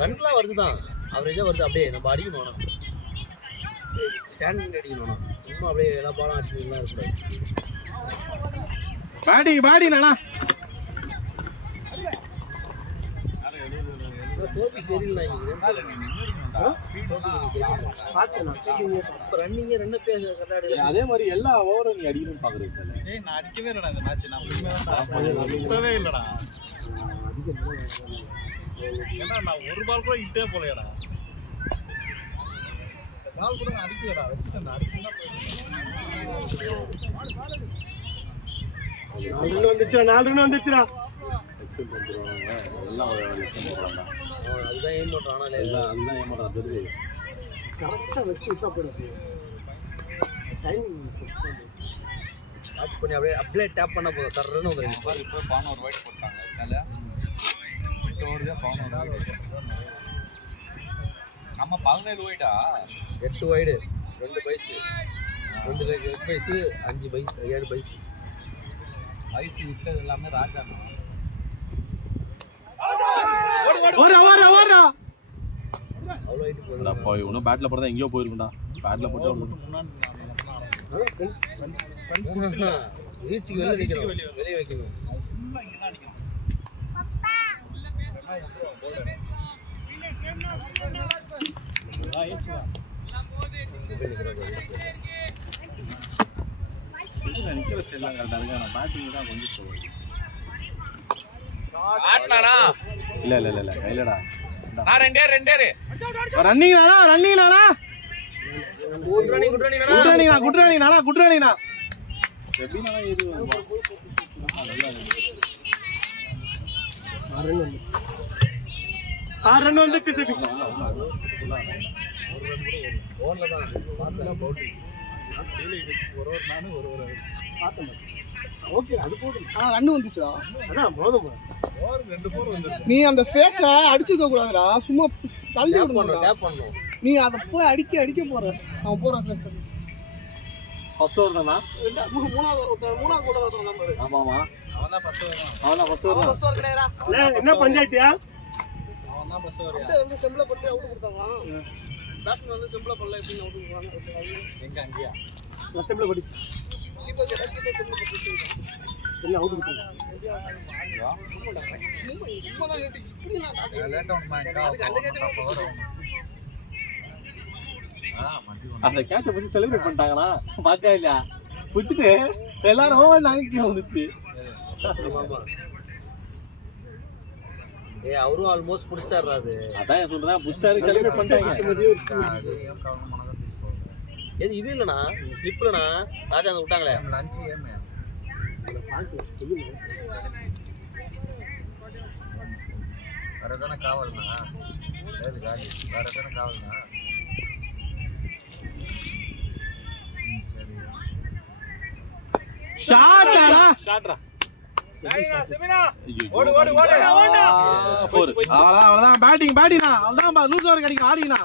ரன்லாம் வருதுதான் அவரேஜா வருது அப்படியே நம்ம அடிக்கணும் ஸ்டாண்டிங் அடிக்கணும் சும்மா அப்படியே எல்லா பாலம் அடிச்சுலாம் இருக்கக்கூடாது பாடி நானா தோப்பி சரியில்லை ரன்னிங்கே ரெண்டு பேர் அதே மாதிரி எல்லா ஓவரும் நீ அடிக்கணும்னு பாக்குறீங்க நான் அடிக்கவே இல்லடா இந்த மேட்ச் நான் உண்மையாவே இல்லடா ஏன்னா நான் ஒரு பால் கூட இட்டே போலையடா பால் கூட நான் அடிக்கலடா வச்சுட்டேன் அடிக்கணும் 4 ரன் வந்துச்சுடா எல்லாம் அதுதான் ஏன் பண்றான் எல்லாம் அதுதான் ஏமாறா தெரியுது கரெக்டா வச்சு விட்டா போயிடுது டைமிங் வாட்ச் பண்ணி அப்படியே டேப் பண்ண போதும் தர்றன்னு வந்துருங்க இப்போ 11 வைட் போட்டாங்க சில ஓவருக்கு 11 வைடு. நம்ம 17 வைடா, 8 வைடு 2 பைஸ் 2 பைஸ் 5 பைஸ் 7 பைஸ். வயசு விட்டது எல்லாமே ராஜா. அவ்வளோ வைட்டு போகுது. அப்பா இவனும் பேட்ல போறதா எங்கேயோ போயிருக்கும்டா. பேட்ல போட்டு ரீச்சுக்கு வெளியே வைக்கணும், வெளியே வைக்கணும். நிக்கிற ஸ்டைல்லாம் கரெக்டா இருக்கு. ஆனா பேட்டிங் தான் கொஞ்சம் ஆட்னானா? இல்ல கையிலடா. நான் ரெண்டே ரன்னிங் நானா குட் ரன்னிங் எப்படினா இது 6 ரன் வந்துச்சு செபி. ஓன்ல தான் பார்த்தா பவுண்டரி. ஓகே அது போதும். ரன் வந்துச்சுடா. அதான் போதும். நீ அந்த ஃபேஸ அடிச்சுக்க கூடாதுடா, சும்மா தள்ளி டேப் விடணும். பண்ணணும், டேப் பண்ணணும். நீ அத போய் அடிக்க போற. அவன் போறான் ஃபேஸ். ஃபர்ஸ்ட் ஓவர் தானா? மூணாவது கூட தான் பாரு. ஆமாமா அவனா ஃபர்ஸ்ட் ஓவர். ஃபர்ஸ்ட் ஓவர் கிடையாதுடா. என்ன பஞ்சாயத்தியா? அப்படியே வந்து செம்பிள போட்டு அவுட் கொடுத்தாங்களாம். பேட்ஸ்மேன் வந்து செம்பிள பண்ணல எப்படின்னு அவுட் கொடுப்பாங்க. எங்க அங்கயா அசெம்பிளி படிச்சு கீப்பர் செம்பிள போட்டு எல்லாம் அவுட் கொடுத்தாங்க. சும்மா தான் நேத்து இப்படி நான் லேட் ஆன் மாட்டா. அந்த கேட்ச பத்தி செலிப்ரேட் பண்ணிட்டாங்களா பாக்கா இல்லையா? புடிச்சிட்டு எல்லாரும் நாங்க வந்துச்சு. அவரும் ஆல்மோஸ்ட் புடிச்சாரு. அது அதான் சொல்றேன், புடிச்சாரு செலிப்ரேட் பண்ணிட்டாங்க. இது இல்லண்ணா, ஸ்லிப்லண்ணா ராஜா அங்க விட்டாங்களே. லஞ்ச் ஏமே வரதானே காவல்னா ஏது காலி வரதானே காவல்னா. ஷாட்ரா ஓடு அவ்வளவுதான். பேட்டிங் அவ்வளவுதான். லூஸ் ஓவர் கிடைக்கும், ஆடினா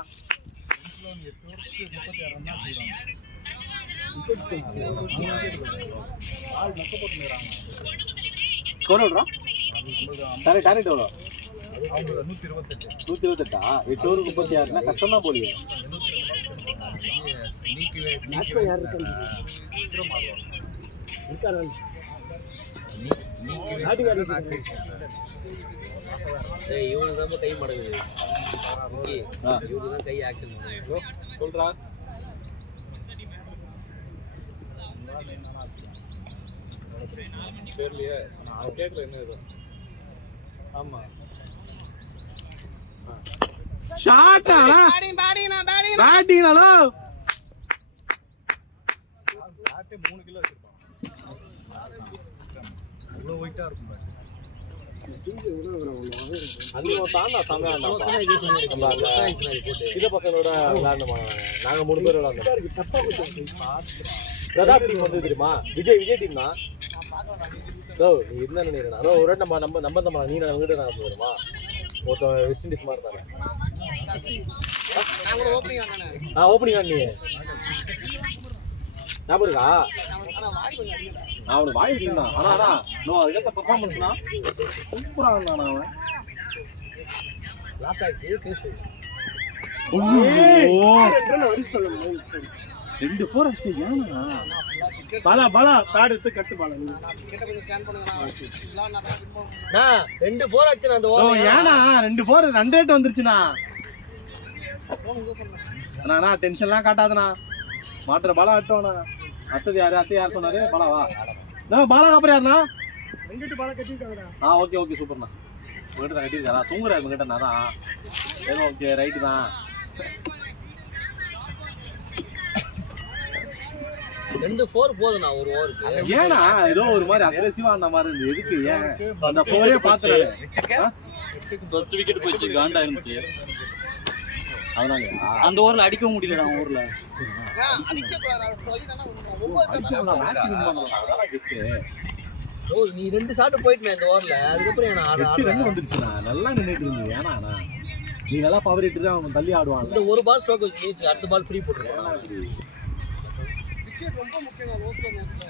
ஸ்கோர் எவ்வளோ? டார்கெட் எவ்வளோ? 128. 8 ஓவருக்கு 36. கஷ்டம் தான் போலியே. இவனுக்கு தான் கை மடங்குது. இவனுக்கு தான் கை ஆக்ஷன் பண்ணுங்க சொல்றா. தெரியலையே, நான் கேட்கல என்ன இது. ஆமா ஷாட்டா பேட்டிங்னாலோ 3 கிலோ வச்சிருப்பான். அவ்வளோ வெயிட்டா இருக்கும். சில பசங்களோட விளையாடணுமா? நாங்க 3 பேர் விளையாடணும். பிரதாப் டீம் வந்து தெரியுமா? விஜய் டீம்னா நீ இருந்தா நினைக்கிறேன். ஒரு வாட்டி நம்ம நீ நான் வீட்டு நான் வருமா? ஒருத்தன் வெஸ்ட் இண்டீஸ் மாதிரி தானே. ஓப்பனிங் ஆனி ஞாபகம் இருக்கா? அவனுக்கு வாய் இருந்தான். ஆனா அதுக்கேற்ற பெர்ஃபார்மன்ஸ்னா சூப்பரா இருந்தான் அவன். லாக் ஆயிடுச்சு பேசு. 2 4 அடிச்சு ஏனா பாலா கார்டு எடுத்து கட்டு பாலா. கிட்ட கொஞ்சம் ஸ்டாண்ட் பண்ணுங்கடா. நான் 2 4 அடிச்சேன் அந்த ஓவர். ஏனா 2 4 ரன் ரேட் வந்துருச்சுனா. நானா டென்ஷன்லாம் காட்டாதனா. மாத்திர பாலா அட்டோனா. அத்தை யார் சொன்னாரு? பாலாவா? பாலா அப்புறம் யாருனா? ரெண்டு பாலா கட்டிட்டாங்கடா. ஓகே சூப்பர்ண்ணா. உங்ககிட்ட தான் கட்டிருக்காரா? தூங்குறாரு உங்ககிட்ட. நான் சரி ஓகே ரைட்டு தான். 2 4 போதுண்ணா ஒரு ஓவருக்கு. ஏன்னா ஏதோ ஒரு மாதிரி அக்ரெசிவா அந்த மாதிரி இருந்து எதுக்கு? ஏன் அந்த 4 பாத்துறாரு. ஃபர்ஸ்ட் விக்கெட் போயிச்சு, காண்டா இருந்துச்சு. அவனாங்க அந்த ஓவர்ல அடிக்க முடியலடா. ஓவர்ல அடிக்க கூடாது. அது தள்ளி தான விடணும். ரொம்ப மேட்ச் வின் பண்ணலாம். அதான் கிட்டு ஓ நீ 2 ஷாட் போயிட்டே இந்த ஓவர்ல அதுக்கப்புறம் நான் 8 ரன் வந்துருச்சுண்ணா நல்லா நின்னுட்டு இருந்தீங்க ஏனாண்ணா நீ நல்லா பவர் ஹிட்டர் தான் அவன் தள்ளி ஆடுவான் இந்த ஒரு பால் ஸ்ட்ரோக் வச்சு நீ அடுத்த பால் ஃப்ரீ போட்டுருக்கான் விக்கெட் ரொம்ப முக்கியம் ரோஸ்ல மேட்ச்ல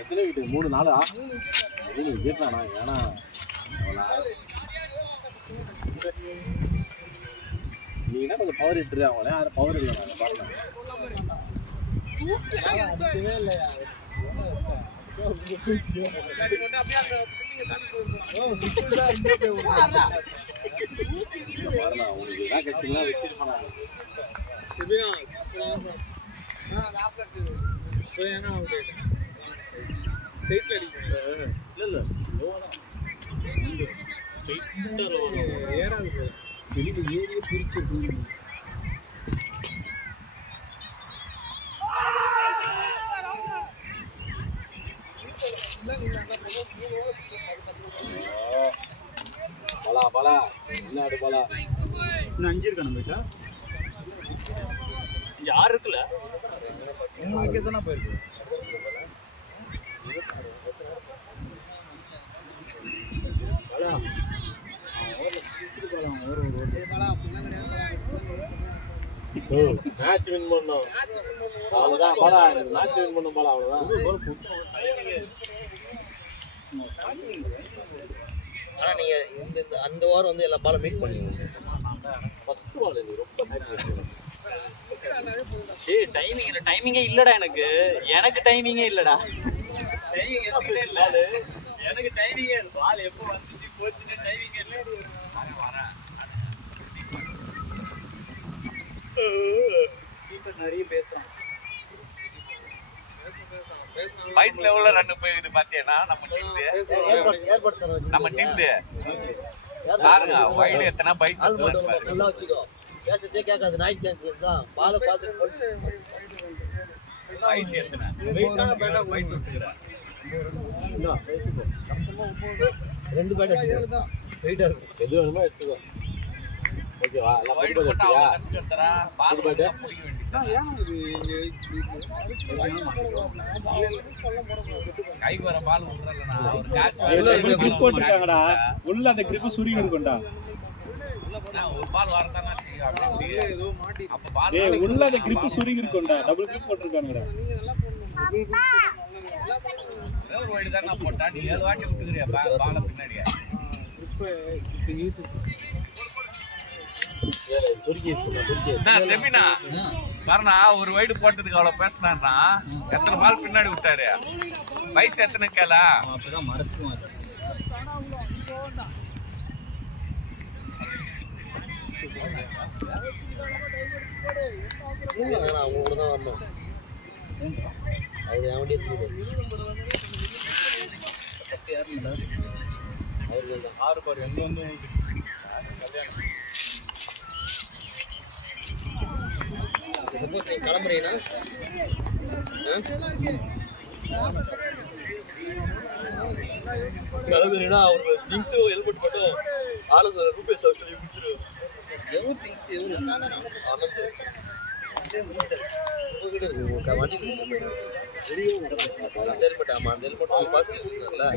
எத்தனை விக்கெட் 3 4 3 விக்கெட் தானா ஏனா நீ என்ன கொஞ்சம் பவர் ஹிட்டர் அவங்களே யாரும் பவர் இல்லை நான் பாருங்க அதுவே இல்லையா அப்படியே அந்த புள்ளிங்க தாண்டி போயிருந்தோம் பாருங்க உங்களுக்கு என்ன கட்சிங்களா வச்சிருப்பாங்க இல்ல வெளியில ஏறிய பிரிச்சு பலா பலா என்ன ஆடு பலா இன்னும் 5 இருக்கா நம்ம கிட்ட 6 இருக்குல்ல 3 விக்கெட் தானே போயிருக்கு மேட்ச் வின் பண்ணோம் அவ்வளவுதான் பலா மேட்ச் வின் பண்ணோம் பலா அவ்வளவுதான் ஆனா நீங்க இந்த அந்த ஓவர் வந்து எல்லா பாலும் மீட் பண்ணீங்க ஃபர்ஸ்ட் பால் நீ ரொம்ப ஏய் டைமிங்கே இல்லடா எனக்கு டைமிங்கே இல்லடா எனக்கு டைமிங்கே பால் எப்போ வந்துச்சு போச்சுன்னு டைமிங்கே இல்ல நிறைய பேசுறான் வைஸ் லெவல்ல ரன் போயிட்டு பாத்தீங்கன்னா நம்ம டீம் பாருங்க வைடு எத்தனை பைஸ் நல்லா வச்சுக்கோ பேசத்தே கேட்காது நைட் கேட்காது தான் பாலை பார்த்து பைஸ் எத்தனை பைஸ் விட்டுக்கிறேன் 2 பேட் தான் வெயிட்டா இருக்கும் எது வேணுமோ எடுத்துக்கோ ஓகேவா எல்லாம் வைடு போட்டு போட்டா வச்சியா அவங்க கத்துறா பால் போட்டு முடிக்க வேண்டியது கைக்கு வர பால் விடுறலனா ஒரு கேட்ச் கிரிப் போட்டுருக்காங்கடா உள்ள அந்த கிரிப் சுருங்கி இருக்கும்டா ஒரு பால் வரதானே அப்படியே ஏதோ மாட்டி அப்ப பால் ஏய் உள்ள அந்த கிரிப் சுருங்கி இருக்கும்டா டபுள் கிரிப் போட்டுருக்காங்கடா நீங்க நல்லா போடணும் ஒரு வைடு தானே போட்டா நீ 7 வாட்டி விட்டுக்கறியா பால் பின்னாடியா சுருங்கி சுருங்கி நான் செமினா காரணா ஒரு வைடு போட்டதுக்கு அவ்வளவு பேசினான்னா எத்தனை பால் பின்னாடி விட்டாரு வயசு எத்தனை கேள அப்பதான் மறைச்சுவான் அவங்க கூட தான் வரணும் அவர் என் வண்டியை அவருக்கு 6 பார் எங்க வந்து சப்போஸ் நீங்க கிளம்புறீங்கன்னா கிளம்புறீங்கன்னா அவருக்கு திங்ஸு ஹெல்மெட் மட்டும் ஆளுக்கு ரூபேஸ் சொல்லி கொடுத்துருவோம் எவ்வளோ திங்ஸ் எவ்வளோ ஆனந்து ஹெல்மெட் ஆமா அந்த ஹெல்மெட் பஸ் இருக்குங்களா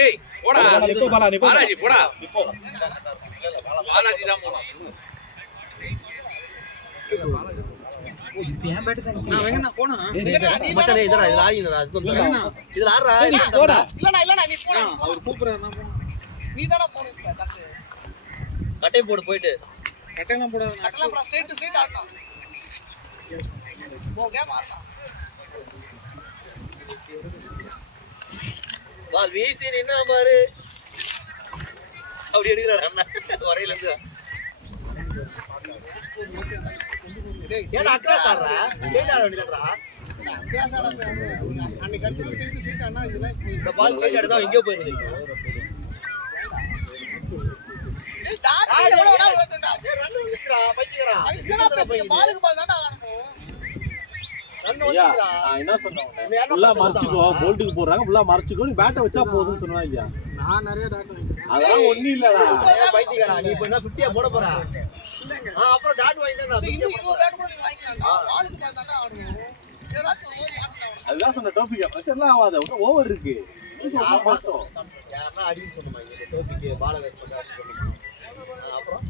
ஏய் போடா நிப்போ பாலா நிப்போ பாலாஜி போடா நிப்போ பாலாஜி தான் போடா மச்சான் இதடா இதுல ஆயினடா இதுல ஆறா போடா இல்லடா நீ போடா அவர் கூப்பிடுறாரு நான் போறேன் நீ தான போறீங்க கட்டை போடு போயிட்டு கட்டலாம் போடாத கட்டலாம் போடா ஸ்ட்ரைட் ஆடலாம் போ கேம் ஆடலாம் பால் வீசி நின்னா பாரு அப்படி எடுக்கிறாரு அண்ணா வரையில இருந்து ஏடா அக்கா சாரா ஏடா வேண்டியதுடா அன்னைக்கு கட்சி ஸ்ட்ரைட் ஆனா இதெல்லாம் இந்த பால் ஸ்ட்ரைட் ஆடுதா எங்கயோ போயிருது ஏய் டாடி ஓடா ரன் வந்துடா பைத்தியரா என்னடா பேசுறீங்க பாலுக்கு பால் தான்டா ஆடணும் ஐயா நான் என்ன சொன்னேன் ஃபுல்லா மறைச்சுக்கோ போல்ட்டுக்கு போடுறாங்க ஃபுல்லா மறைச்சுக்கோ நீ பேட்டை வச்சா போதும்னு சொன்னா இல்லையா நான் நிறைய டாட் வாங்கிட்டேன். அதெல்லாம் ஒண்ணும் இல்லடா பைத்தியக்காரா நீ இப்ப என்ன 50 போட போற அப்புறம் டாட் வாங்கிட்டா இன்னும் 20 டாட் கூட நீங்க வாங்கிக்கலாம். ஆளுக்கு தானே ஆடணும். ஏதாச்சும் ஒரு ஆடணும். அதுதான் சொன்ன டாபிக் ப்ரெஷர்லாம் ஆகாத ஒன்றும் ஓவர் இருக்கு மாட்டோம் யாருன்னா அடின்னு சொன்னமா இங்க டோபிக்கு பால வேஸ்ட் பண்ணி அடி பண்ணுமா அப்புறம்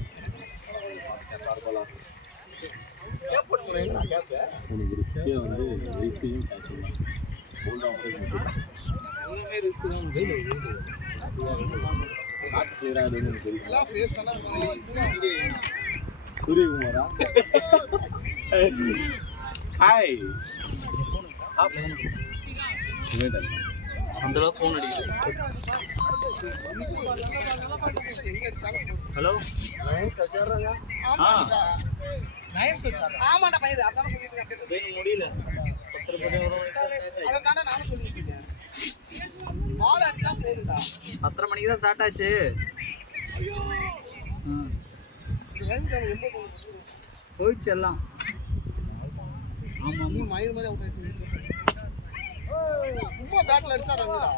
கேப் போட்டு போறேன் நான் கேப் உனக்கு ரிஸ்கே வந்து வெயிட்டையும் காய்ச்சலாம் போல்ட் ஆப்ரேட் இன்னுமே ரிஸ்க் தான் காட்டு செய்யறாது தெரியும் எல்லாம் ஃபேஸ் தானே சூரியகுமாரா ஹாய் அந்த அளவுக்கு ஃபோன் அடிக்குது. ஹலோ ஆமாடா பையன் அதான சொல்லிட்டு இருக்கேன். முடியல அதான் நானும் சொல்லிட்டு இருக்கேன். பால் அடிச்சா போகுதுடா. 10:30 மணிக்கு தான் ஸ்டார்ட் ஆச்சு. போயிடுச்சு எல்லாம். ஆமா நீ மயிர் மாதிரி அவுட் ஆயிட்டு சும்மா பேட்ல அடிச்சா ரன்னுடா.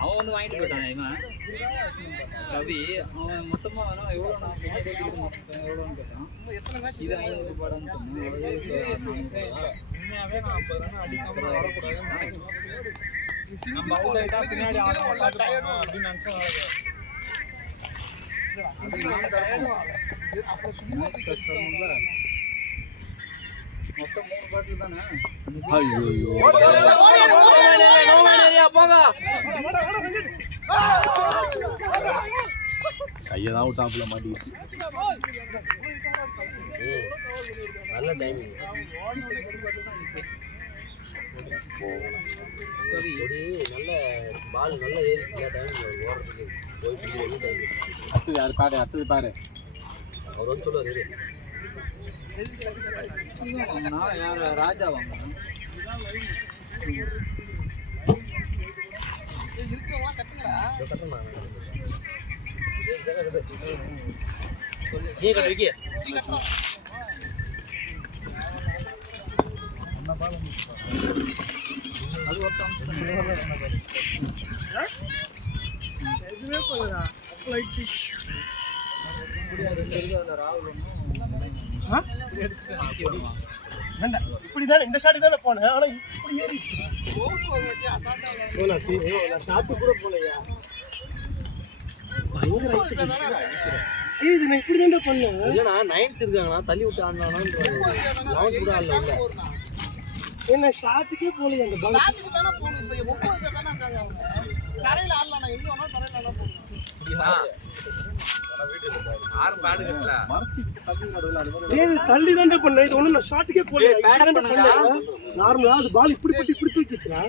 அவன் வந்து வாங்கிட்டு போயிட்டான் இவன் ரவி. அவன் மொத்தமா வேணும் எவ்வளோ நான் எவ்வளோன்னு கேட்டான். இன்னும் எத்தனை மேட்ச் இது 500 ரூபாடான்னு சொன்னேன். உண்மையாவே நான் 50 ரன் அடிக்காம வரக்கூடாதுன்னு நினைக்கிறேன். நம்ம அவுட் ஆயிட்டா பின்னாடி ஆடுறோம் டயர்டும் அப்படின்னு நினைச்சா அப்புறம் சும்மா மொத்தம் 3 பாட்டில் தானே. ஐயோ கையதான் டாப்ல மாட்டிக்கிச்சு நல்ல டைமிங் நல்ல பால் நல்ல ஏறிச்சுல டைமிங் ஓடுறதுக்கு போய் பிடிக்கிறது டைமிங் அடுத்தது யாரு பாரு அடுத்தது பாரு அவர் வந்து சொல்லுவார் நான் யார் ராஜா வாங்கினேன். இருக்கிறவங்களாம் கட்டுங்கடா. அது ஒருத்தன் இப்படிதானே இந்த ஷாட்டுக்கு தானே போனேன். ஆனா இப்படி ஏறி ஷாட்டு கூட போலையா இது நான் இப்படி தான் பண்ணேன். இல்லைண்ணா 9s இருக்காங்கண்ணா தள்ளி விட்டு ஆடலாம்ன்ற 11 கூட ஆடல இல்லை என்ன ஷாட்டுக்கே போலையா அந்த பால். பேட்டுக்கு தானே போகணும். இப்போ 9 பேர் தானே இருக்காங்க அவங்க. தரையில ஆடலாம். நான் எங்க வேணாலும் தரையில ஆடலாம் போகணும். யாரும் பேடு கட்டல. மறைச்சு தள்ளி நடுவில் அது மாதிரி இது தள்ளி தானே பண்ணேன். இது ஒன்றும் நான் ஷாட்டுக்கே போலையா. நார்மலா அது பால் இப்படி பட்டு இப்படி தூக்கிச்சுனா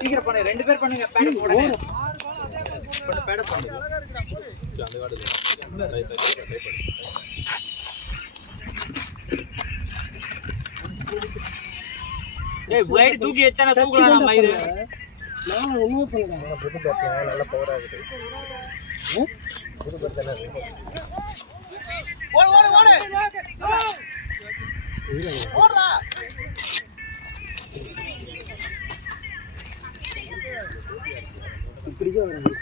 சீக்கிரம் பண்ணு. 2 பேர் பண்ணுங்க. பேட் போடுங்க. பேட் பண்ணுங்க. அந்த கார்டு ஏய் பிளேட் தூக்கி வச்சானே தூக்குறானே மயிரு. நான் ஒண்ணுமே பண்ணல. புது பேட் நல்ல பவர் ஆகுது புது பேட் தானே ஓடு ஓடு ஓடு. ஓடுறா. இப்படிதான் வரும்.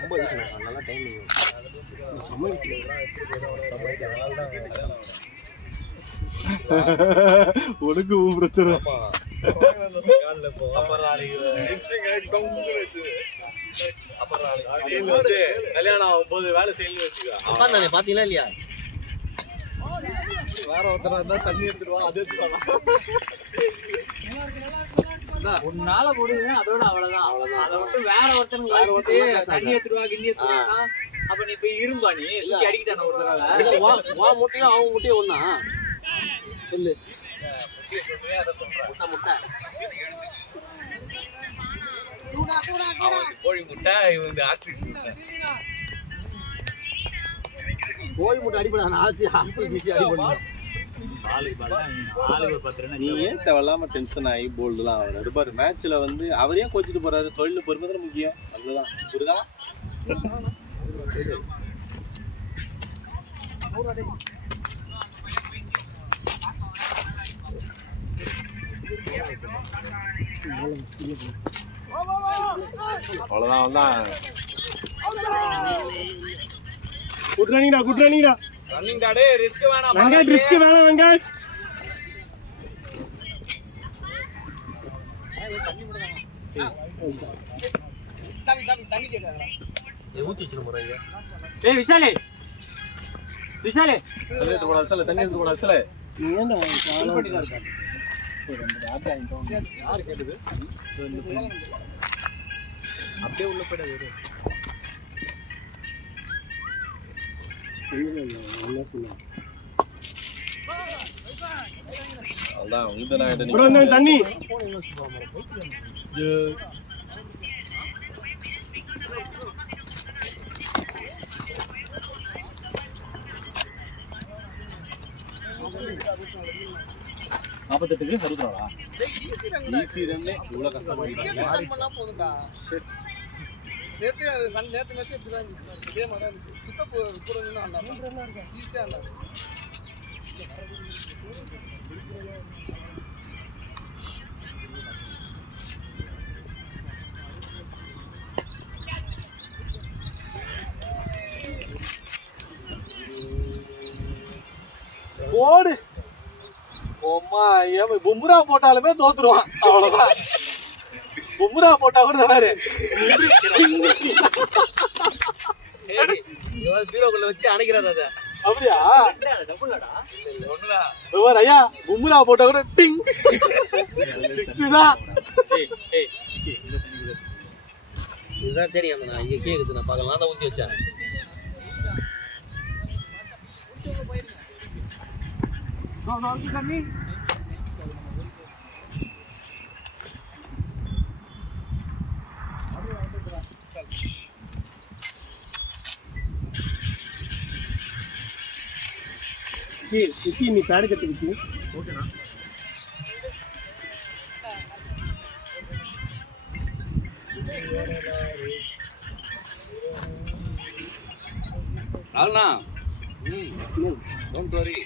ரொம்ப நல்லா டைமிங் உனக்கு பிரச்சனை கல்யாணம் ஆகும்போது வேலை செய்யணும்னு வச்சுக்கோ. தானே பாத்தீங்களா இல்லையா வேற ஒருத்தரா இருந்தா தண்ணி எடுத்துட்டு வா அது எடுத்துட்டு உன்னால முடியுது அதோட அவ்வளவுதான். அதை விட்டு வேற ஒருத்தனுக்கு தண்ணி எடுத்துருவா கிண்ணி எடுத்துருவா. அப்ப நீ போய் இரும்பா நீ தூக்கி அடிக்கிட்டான ஒருத்தரால. வா முட்டையும் அவங்க முட்டையும் ஒண்ணா சொல்லு முட்டை முட்டை கோழி முட்டை இவங்க ஆஸ்ட்ரிச் முட்டை. கோழி முட்டை அடிப்படா ஆஸ்தி அடிப்படா ஆளுக்கு பால் தான் ஆளுக்கு ஒரு 10 ரன் நீ ஏன் தேவையில்லாம டென்ஷன் ஆகி போல்டுலாம் ஆகுறாரு பாரு. மேட்ச்ல வந்து அவரே கோச்சிட்டு போறாரு. தொழில பொறுமை தான் முக்கியம். அதுதான் புரியுதா? அவ்வளவுதான் வந்தான். குட் ரன்னிங்டா, குட் ரன்னிங்டா. ரன்னிங் டாடே ரிஸ்க் வேணாம். வெங்கட் ரிஸ்க் வேணாம் வெங்கட். தண்ணி கேக்குறாங்க. ஊத்தி வச்சிரு முறைங்க. ஏய் விஷாலே விஷாலே தண்ணி எடுத்து போடா விசால, தண்ணி எடுத்து போடா விசால. நீ ஏன்டா ஃபில் பண்ணி தான் இருக்கான். யாரு கேட்டது? அப்படியே உள்ள போயிடாது. அதான் உங்களுக்கு நான் ப்ரோ இந்த தண்ணி. ஈஸி ரன் இவ்வளவு கஷ்டப்பட்டாங்க. நேத்து மேட்ச் இப்படிதான் இருந்துச்சு. இதே மாதிரி தான் இருந்துச்சு. சித்தப்பு கூட ஆண்டாங்க. ஈஸியா ஆண்டாங்க. போடு ஓம்மா. ஏன் பும்ரா போட்டாலுமே தோத்துருவான். அவ்வளவுதான். பும்ரா போட்டா கூட வேறு பீரோக்குள்ள வச்சு அணைக்கிறாரு அதை. அப்படியா? டபுள்டா. ஒண்ணுதான். ஐயா பும்ரா போட்டா கூட டிங் தான். இதுதான் தெரியும். நான் இங்க கேக்குது, நான் பார்க்கலாம் தான் ஊத்தி வச்சேன். நீ பேடு கத்துக்கிட்டு ராகுல்ண்ணா, டோன்ட் வரி.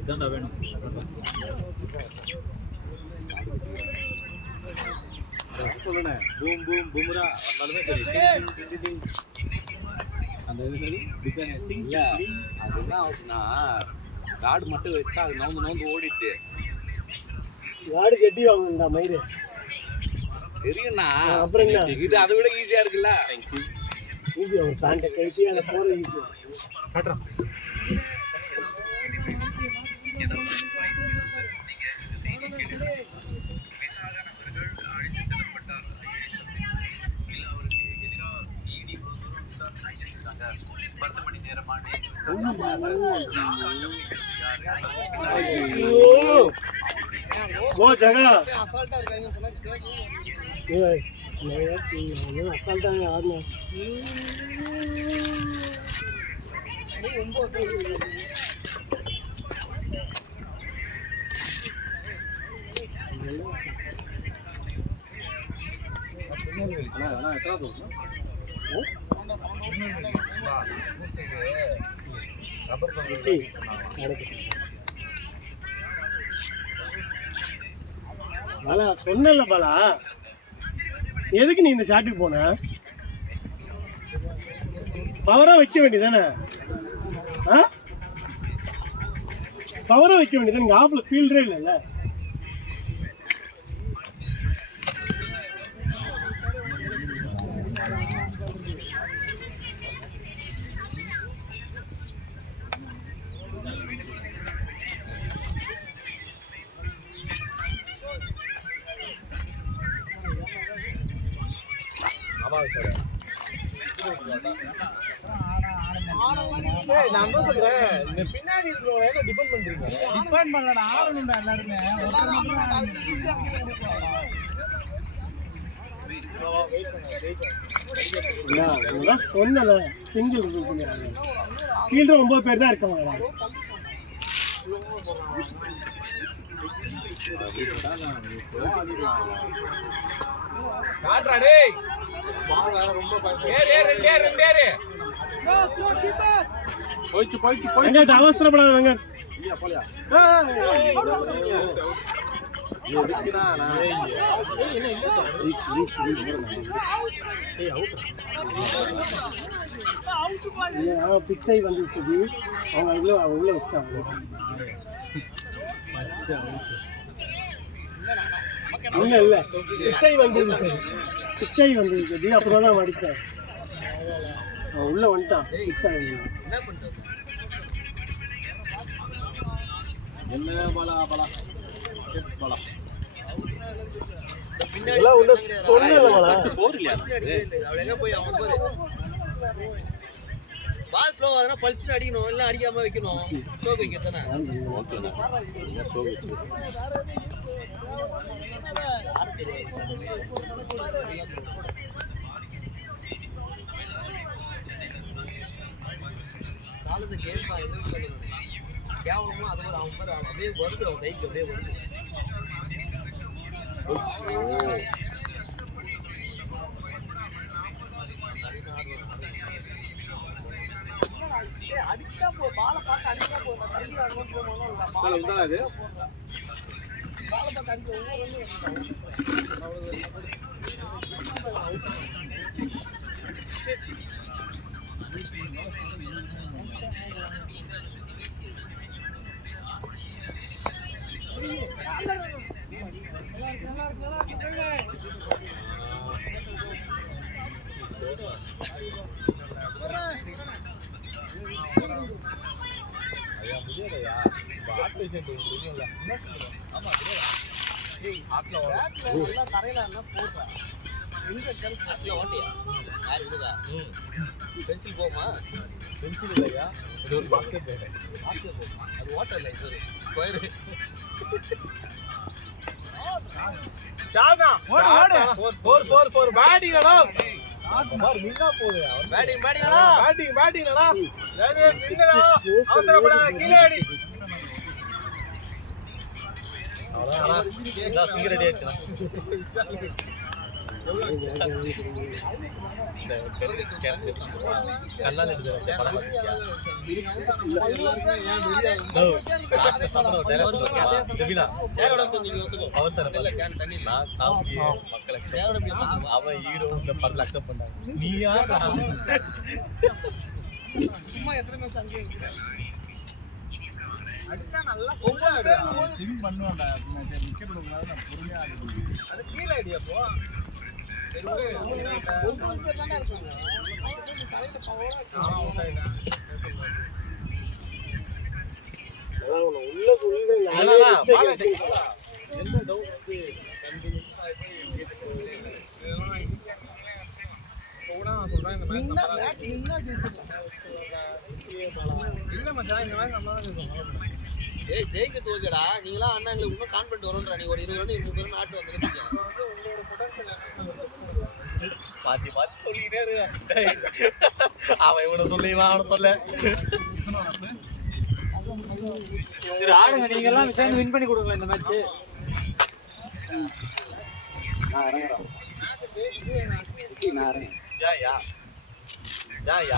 இதான்டா வேணும். சொல்லுனே பூம் பூம் பும்ரா வந்தாலுமே சரி. அந்த இல்ல அது என்ன ஆகுதுன்னா காடு மட்டும் வச்சா அது நவுந்து ஓடிட்டு வாடு கட்டி வாங்கண்டா மயிறு. தெரியும்ண்ணா. அப்புறம் என்ன? இது அதை விட ஈஸியா இருக்குல்ல. ஈஸி அவங்க தாண்ட கட்டி அதை போற ஈஸி. காட்டுறோம். ஓ ஜகா அசால்ட்டா இருக்காங்கன்னு சொன்னா அசால்ட்டா ஆடணும். பாலா சொன்னல பாலா, எதுக்கு நீ இந்த ஷாட்டுக்கு போன? பவரா வைக்க வேண்டியதானே? பவரா வைக்க வேண்டியதானே? இங்க ஆப்ல ஃபீல்டரே இல்லைல்ல. நான் தான் சொல்றேன், இந்த பின்னாடி இருக்கிறவங்க டிபெண்ட் பண்றீங்க. டிபெண்ட் பண்ணலடா, ஆடணும்டா எல்லாருமே. சொன்னல சிங்கிள் கீழே 9 பேர் தான் இருக்காங்க. காட்றா டேய் போயிச்சு வெங்கட் அவசரப்படாத வெங்கட். பிச்சை வந்து சரி அவங்க உள்ள வச்சிட்டாங்க. இல்ல பிச்சை வந்தது சரி, பிச்சை வந்தது சரி, அப்புறம் தான் அடிச்சேன். உள்ள வந்துட்டான் பிச்சை வந்து. என்ன பாலா பாலா பாலா இதெல்லாம் ஒண்ணு சொல்லல பாலா. பால் ஸ்லோ அதனா பல்ஸ் அடிக்கணும், இல்ல அடிக்காம வைக்கணும். ஸ்லோ வைக்கதானே ஓகேடா. என்ன ஸ்லோ வெச்சு காலத்து கேம் தான் எதுவும் சொல்லணும். கேவலமா அது ஒரு அவன் அப்படியே வருது, அவன் கைக்கு அப்படியே வருது. அடிச்சா போ பாலை பார்த்து அடிச்சா போ தண்ணி அனுபவம் போகணும் அது பாலை பார்த்து அடிச்சு பென்சில் போமா? பென்சில் இல்லையா, இது ஒரு பாஸ்கெட் பேட். அது வாட்டர் இல்லை, இது ஸ்கொயர். ஷானா ஓடு ஓடு 4 பேட்டிங்டா. பார் மின்னா போடு. பேட்டிங் பேட்டிங்டா. ஜெயதேஷ் நின்னுடா. அவசரப்படாத, கீழே அடி. அவ்வளவுதான். நான் சிங்கர் ரெடி ஆயிடுச்சு. கண்ணால எடுத்து படம் பாத்தியா? அவசரம் இல்ல, கேன் தண்ணி இல்ல. காப்பி மக்களுக்கு அவன் ஹீரோ இந்த படத்துல அக்செப்ட் பண்ணாங்க. நீ யார் சும்மா எத்தனை மேட்ச் அங்கே அடிச்சா நல்லா சிம் பண்ணுவான்டா. விக்கெட் கொடுக்கறது நான் பொறுமையா ஆடுவேன். அது கீழே அடியா போ. உள்ள சொல்றேன் எந்த டவுட் சொல்றேன். இந்த மேட்ச் இல்ல மச்சான், இந்த மேட்ச் நம்ம தான் ஜெயிக்கணும். ஏய் ஜெயிக்க தோக்கடா, நீங்களா அண்ணா எங்களுக்கு இன்னும் கான்ஃபிடன்ட் வரும்ன்றா. நீ ஒரு 20 ரன் 20 ரன் ஆட்டு வந்துருக்கீங்க. பாத்தி சொல்லிக்கிட்டே இருக்கு. அவன் இவனை சொல்லிவான், அவனை சொல்ல. சரி ஆடுங்க, நீங்க எல்லாம் சேர்ந்து வின் பண்ணி கொடுங்க இந்த மேட்ச்.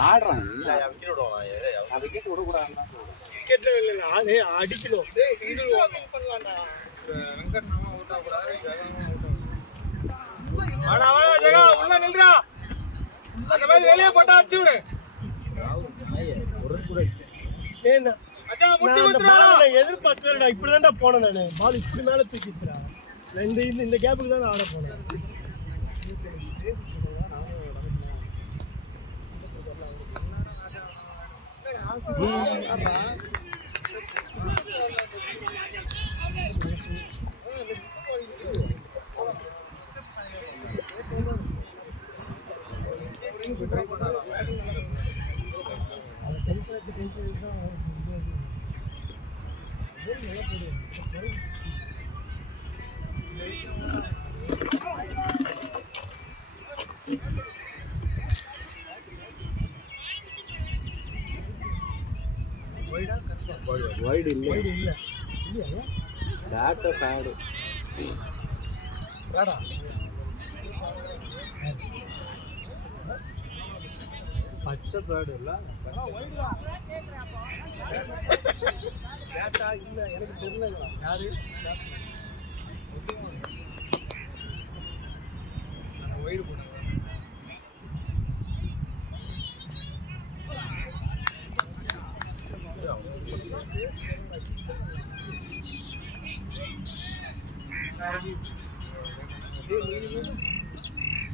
ஆடுறான் விக்கெட் விடக்கூடாது. விக்கெட்ல இல்ல ஆளே அடிக்கணும். வெளியே போட்டா அடிச்சு விடு. எதிர்பார்க்கலடா, இப்படிதான்டா போனேன் நானு. பால் இப்படி மேல தூக்கிச்சுடா. இந்த கேப்புக்கு தான் ஆட போனேன். வைடு இல்லை வைடு இல்லை இல்லையா டேட்டா பேடு வேடா பச்சை பேடு இல்லை டேட்டா இல்லை எனக்கு தெரியலங்களா யாரு வைடு போடுங்க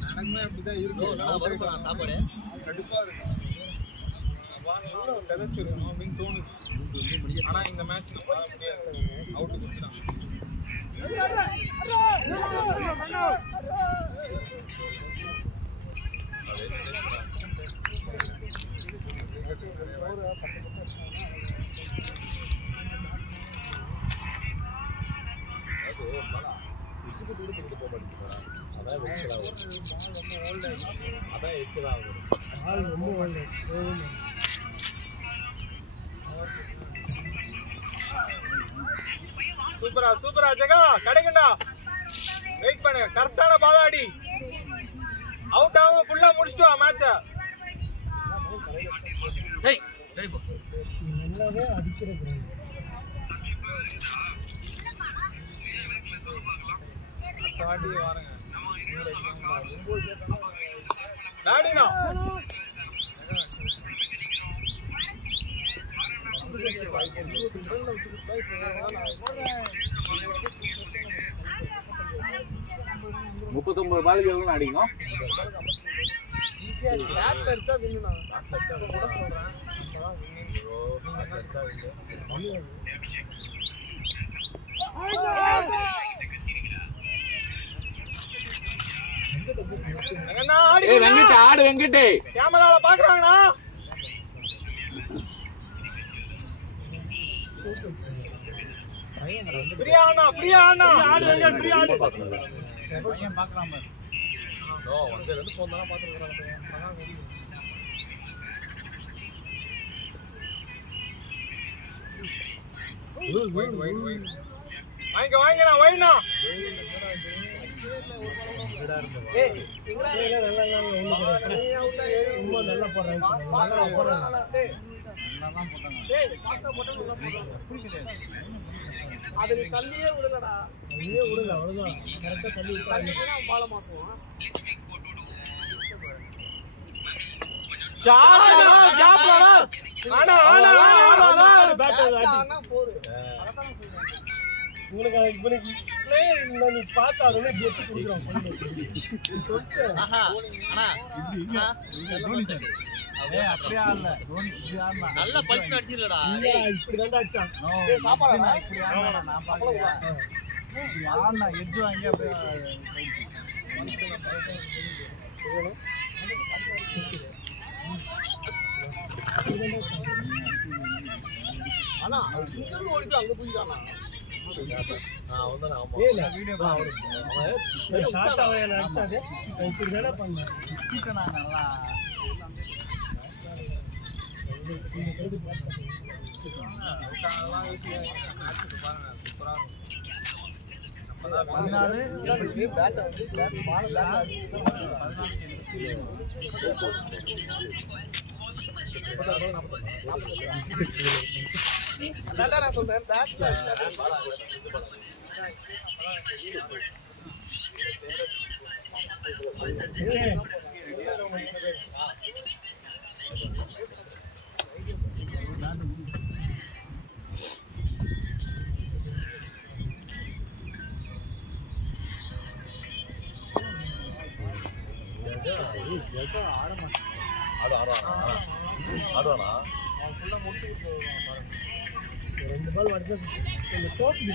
எனக்குமே அப்படிதான் இருக்கு சாப்பாடு கடுப்பா இருக்கு செதச்சிருக்கணும் அப்படின்னு தோணுது ஆனா இந்த மேட்ச் அவுட்டு கொடுத்துட்டான் அதான் எச்சலாகும் ஆள் ரொம்ப ஓல்டு சூப்பரா ஜெகா கிடைக்கும்டா வெயிட் பண்ணு கரெக்டான பால் ஆடி அவுட் ஆகும் ஃபுல்லா முடிச்சிட்டு வா மேட்ச டேய் ரெடி போ நல்லாவே அடிக்கிறது பாடி வாரங்க டாடினா முப்பத்தொன்பது பாலுக்கு எவ்வளோ அடிக்கணும் வெங்கட் ஆடு வெங்கட் கேமரால பாக்குறாங்கண்ணா ஃப்ரீயா அண்ணா ஆடு வெங்கட் ஃப்ரீ ஆடு பையன் பாக்குறான் பாரு வந்து ரெண்டு ஃபோன் தானே பார்த்துருக்குறாங்க வாங்கிக்கண்ணா வைண்ணா நல்லா போடுறாங்க அது தள்ளியே விடலடா தள்ளியே விடல அவ்வளவுதான் கரெக்டா தள்ளி பால மாத்துவோம் உங்களுக்கு இவனுக்கு நீ பார்த்தாலுமே கெட்டு கொடுக்குறான் நல்ல பல்ஸ் அடிச்சிடலடா இப்படி தாண்டா அடிச்சான் ஆனா ஓடிட்டு அங்க போய் தானா அடிச்சாது இப்படி தானே பண்ணேன் நான் சொல்றேன் ரெண்டு பால் வடிச்சா தோப்பு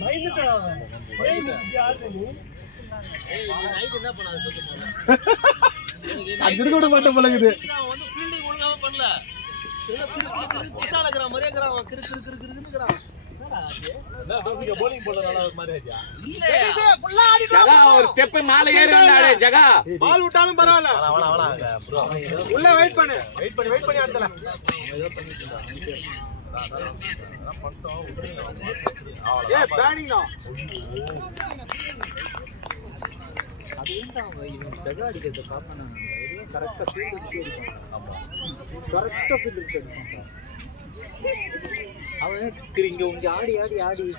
பயந்துட்டான் பயந்து யாரு நீ நைட் என்ன பண்ணாது அங்க கூட மாட்ட பழகுது அவன் வந்து ஃபீல்டிங் ஒழுங்காம பண்ணல புதுசா இருக்கிற மாதிரியே இருக்கிறான் அவன் கிறுக்குறான் போலிங் போட்டனால ஒரு மாதிரி ஆச்சா? ஜகா ஒரு ஸ்டெப் மேல ஏறினாலே ஜகா. பால் விட்டாலும் பரவாயில்ல. உள்ள வெயிட் பண்ணு. வெயிட் பண்ணி அடுத்தல. ஏய் பேனிங் தான். அது ஏன்டா இவன் ஜகா அடிக்கிறத பாப்பனா கரெக்ட்டா ஃபீல்ட் அடிப்பான். ஆமா கரெக்ட்டா ஃபீல்ட் அடிப்பான். அவன் ஸ்கிரீங்க உங்க ஆடி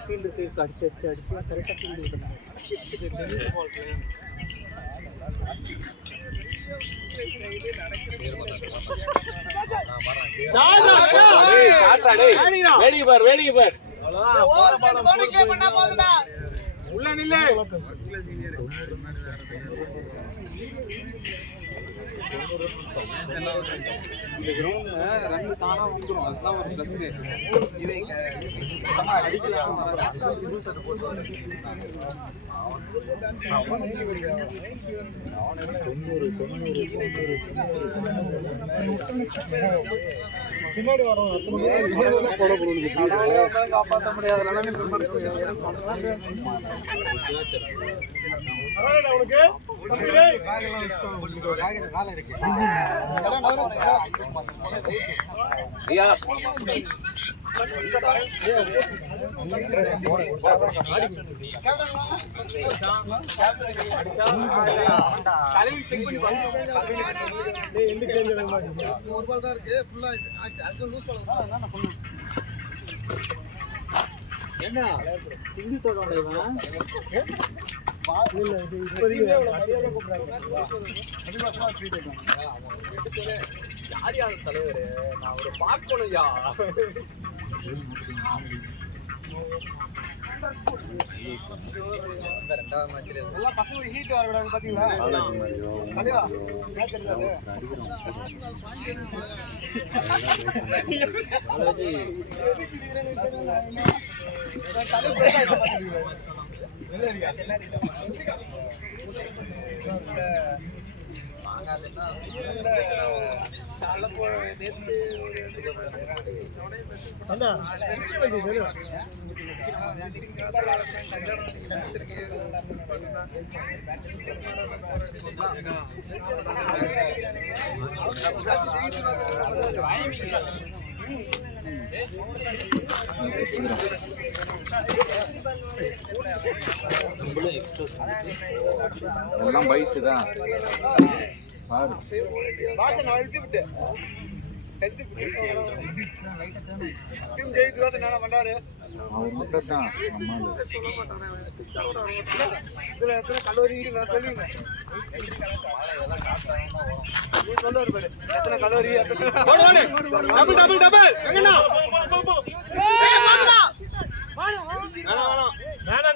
ஃபீல்டுக்கு அடிச்சு கரெக்டா ஃபீல்டு விட்டான். ஷாட்ரா டேய். வேடிக்கை பார். உள்ள நில்லு. இந்த கிரவுண்ட்ல ரன் தானா வந்துரும். அதுதான் ஒரு பிளஸ். இது இங்க சுத்தமா அடிக்கலாம். பின்னாடி வரோம் காப்பாற்ற முடியாத நிலைமை என்ன சிங்கிள் தொடர்ந்தவன் தலைவர் நான் ஒரு பார்க்கணும்யா. ரெண்டாவது மேட்ச் எல்லாம் பசங்க ஹீட் வரக்கூடாது பாத்தீங்களா? தலைவா மேட்ச் தெரியாது. எல்லாம் பைஸ் தான் பாரு. அவர் மட்டும்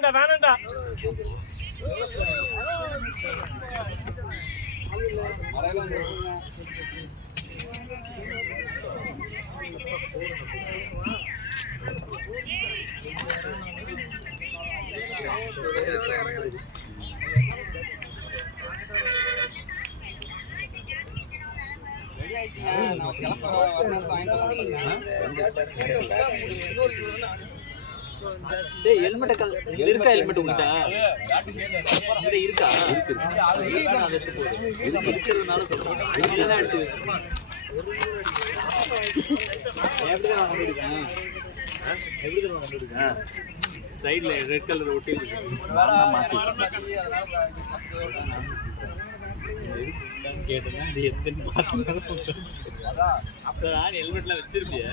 தான் வேணாண்டா டேய் ஹெல்மெட் இது இருக்கா? ஹெல்மெட் உங்ககிட்ட இந்த இருக்கா? இருக்கு. நான் எடுத்து போறேன். இது இருக்கிறதுனால சொல்றேன். இதெல்லாம் எடுத்து வச்சுமா. எப்படி தான் வந்துடுறேன்? எப்படி தான் வந்துடுறேன்? சைடுல ரெட் கலர் ஒட்டி இருக்கு. மாத்தி கேட்டேன். அது எத்தனை பார்த்து அப்ப நான் ஹெல்மெட்ல வச்சிருப்பியா?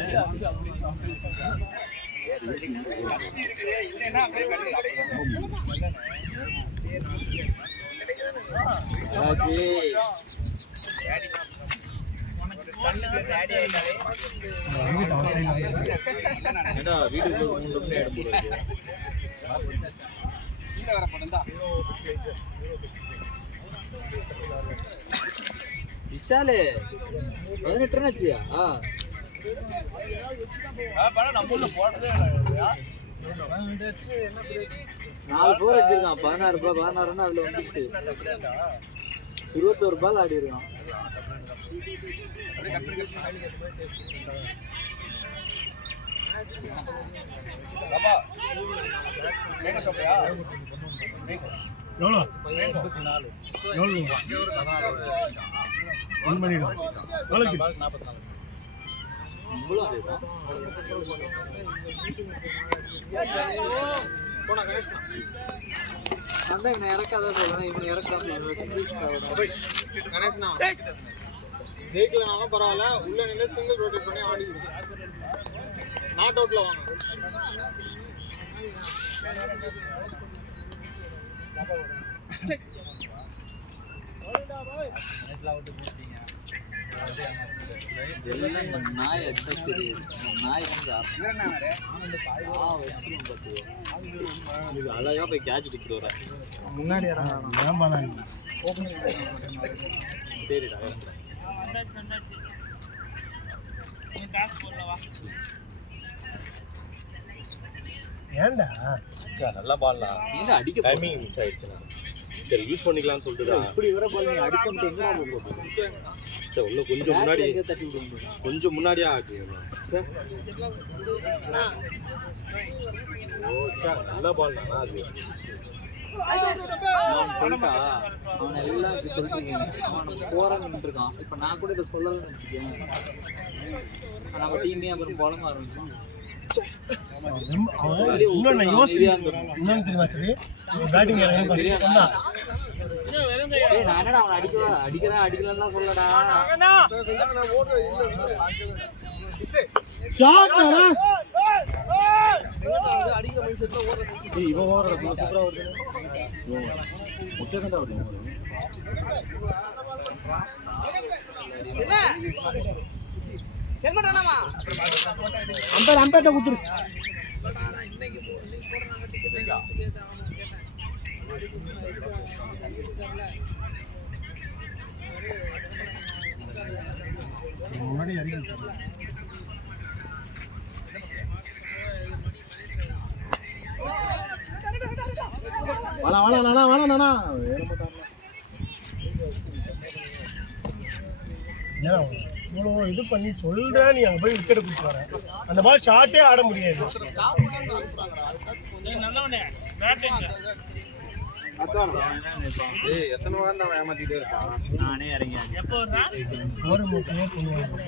வீட்டுக்கு விஷாலு 18 ரன் ஆச்சியா? நாலு போர் அடிச்சிருக்கான். 16 அதுல வந்துச்சு. 21 பால் ஆடி இருக்கான். பாப்பா மேங்க சாப்பிட்டியா எவ்வளோ எவ்வளோ 1 மணி எவ்வளோ இவ்வளோ அதுதான் போனா கணேஷ் நான் தான் இவனை இறக்காத சொல்றேன் இவனை இறக்காம கணேஷ்னா ஜெயிக்கலனாலும் பரவாயில்ல உள்ள நின்று சிங்கிள் ரோட்டேட் பண்ணி ஆடி நாட் அவுட்ல வாங்க எல்லாம் இந்த நாய் அடிச்சா தெரியுது நாய் வந்து அழகா போய் கேட்ச் கொடுத்துட்டு வரேன் முன்னாடி சரிடா ஏன்டா நல்லா பாடலாம் என்ன அடிக்க டைமிங் மிஸ் ஆயிடுச்சுண்ணா சரி யூஸ் பண்ணிக்கலாம்னு சொல்லிட்டு இப்படி வர பால் நீ அடிக்க முடியுங்களா சரி இன்னும் கொஞ்சம் முன்னாடி தட்டி விடுங்க கொஞ்சம் முன்னாடியே ஆக்கு ஓ சார் நல்ல பால் தானா அது சொல்லிட்டா அவனை எல்லாம் இப்படி சொல்லிட்டு அவன் நம்ம போறான்னு இருக்கான் இப்ப நான் கூட இதை சொல்லலன்னு வச்சுக்கேன் நம்ம டீமே அப்புறம் போலமா இருந்துச்சு இன்னொன்னு யோசி இன்னொன்னு தெரியுமா சரி பேட்டிங் சொன்னா ஏய் நான் என்னடா அவனை அடிக்கலன்னு சொல்லடா இவன் ஓடுற சூப்பரா வருது முட்டை தான் வருது அம்பேட்ட குத்துரு முன்னாடி அடிக்க வாடா இவ்வளோ இது பண்ணி சொல்ற நீ அங்கே போய் விக்கெட் கொடுத்து வர அந்த பால் ஷாட்டே ஆட முடியாது எத்தனை வாரம் நான் ஏமாத்திட்டே இருப்பான் நானே இறங்கி ஒரு மூட்டையே பண்ணுவாங்க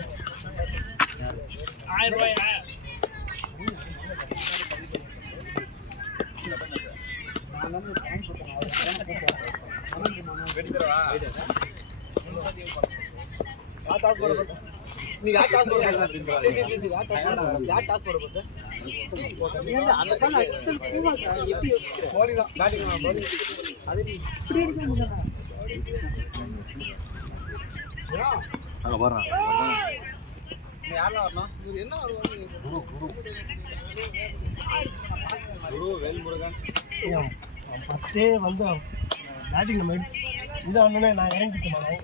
ஃபஸ்ட்டே வந்து பேட்டிங் நம்ம இது ஆனோடனே நான் இறங்கிட்டேன்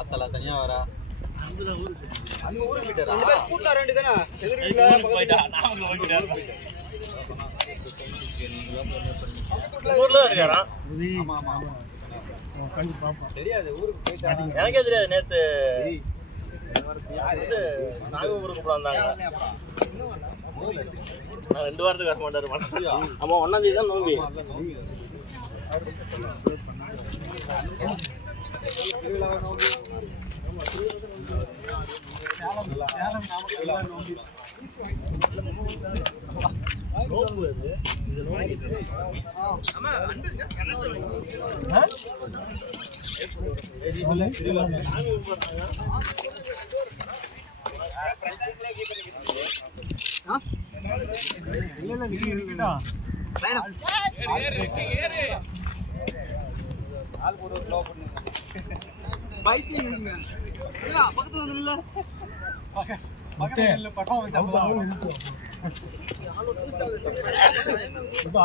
அத்தலா தனியா வரா அங்க ஊருக்கு போயிட்டாரா கூட்டா ரெண்டு தானே ஊர்ல இருக்காரா ஆமா ஆமா கண்டி பாப்பா தெரியாது ஊருக்கு போயிட்டாங்க எனக்கே தெரியாது நேத்து இது நாகூருக்கு கூப்பிடாங்க நான் 2 வாரத்துக்கு வர மாட்டாரு ஆமா 1ஆம் தேதி தான் நோம்பி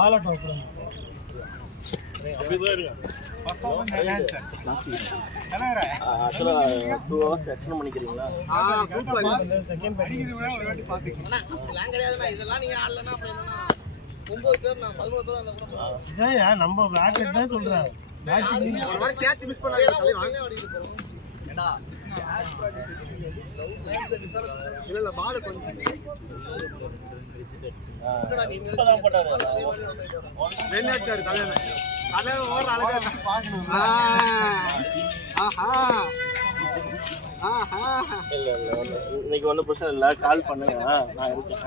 ஆலாட்டம் அப்படிதான் இருக்கேன். பர்ஃபார்மன்ஸ் என்ஹான்ஸ் தலைவரே ஆக்சுவலா 2 hours எக்ஸ்டெண்ட் பண்ணிக்கிறீங்களா? சூப்பர் செகண்ட் அடிக்குது விட ஒரு வாட்டி பாத்துக்கலாம் இதையா நம்ம பிளாக்கெட் தான் சொல்றேன். இப்பதான் போட்டாரு. இல்ல இன்னைக்கு ஒன்றும் பிரச்சனை இல்லை, கால் பண்ணுங்க நான் இருக்கேன்.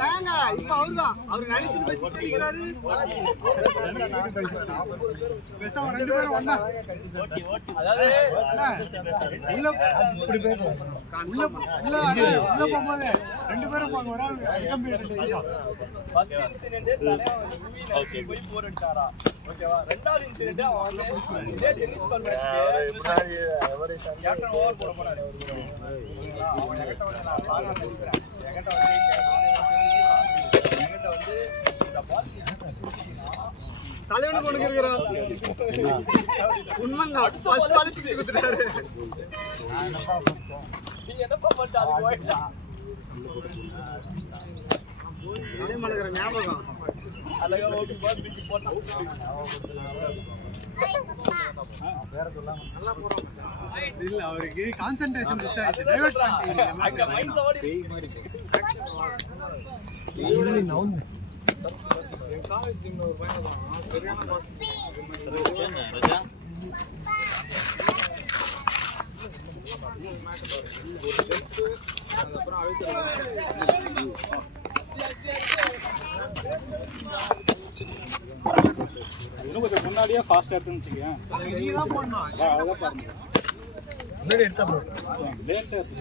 உள்ள போகும்போது 2 பேரும் போங்க. ஒரு ஆள் ஃபர்ஸ்ட் இன்சிடென்ட் ஓகே போய் போர் அடிச்சாரா, ஓகேவா? ரெண்டாவது இன்சிடென்ட் அவன் இதே டென்னிஸ் பண்றாரு, முன்னாடி எவரே கேப்டன் ஓவர் போட போறாரு. அவன் என்கிட்ட வந்து நான் பாக்க சொல்றேன், என்கிட்ட வந்து இந்த பால் தலைவனுக்கு ஒண்ணு இருக்கிறான் உண்மைங்க. ஃபர்ஸ்ட் பால் பிடிச்சு கொடுத்துட்டாரு. நீ என்னப்பா பண்ண அது போயிட்டா இதே மாதிரி ஞாபகம் அழகா ஓடி பால் பிடிச்சி போட்டான். இல்ல அவருக்கு கான்சென்ட்ரேஷன் மிஸ் ஆயிடுச்சு. டைவர்ட் பண்ணிட்டீங்க. அங்க மைண்ட்ல ஓடி காலேஜ் டீம்ல ஒரு பையன் தான் சரியான பாஸ். அப்புறம் இன்னும் கொஞ்சம் முன்னாடியே ஃபாஸ்ட்டாக இருக்குன்னு வச்சுக்கேன். நீ தான் போடணும். அழகாக பாருங்க. முன்னாடி எடுத்தா ப்ரோ. லேட்டாக இருக்கு.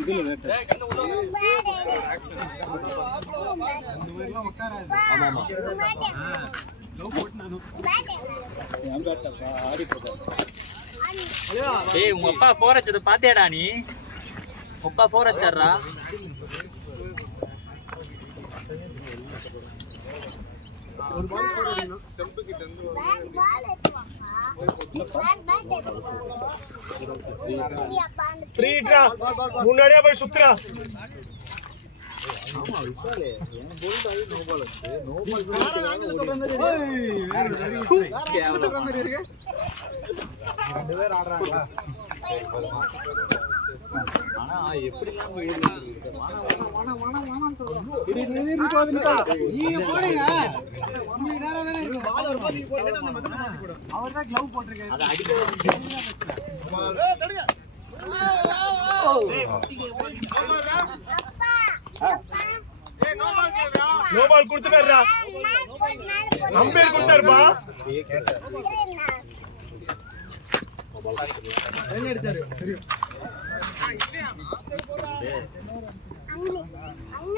இதில் லேட்டாக இந்த மாதிரிலாம் உட்காராது. லவ் போட்டு நானும் ஆடி போட்டாங்க. ஏய் உங்க அப்பா போர் வச்சது பாத்தியாடா நீ? அப்பா போர் வச்சாரா? ஒரு பால் போடணும். ஸ்டெம்ப் கிட்ட இருந்து ஃப்ரீ ட்ரா. முன்னாடியே போய் சுத்துறா. ஆனா எப்படி நீங்க போடுங்க. உங்களுக்கு நேரா தானே இருக்கு. பால் வரும்போது நீங்க போடுங்க. அவர்தான் க்ளவ் போட்டுருக்காரு. அது தடுங்க. No ball கொடுத்துட்டாருடா. அம்பேர் கொடுத்தாருப்பா. என்ன அடிச்சாரு தெரியும். அங்க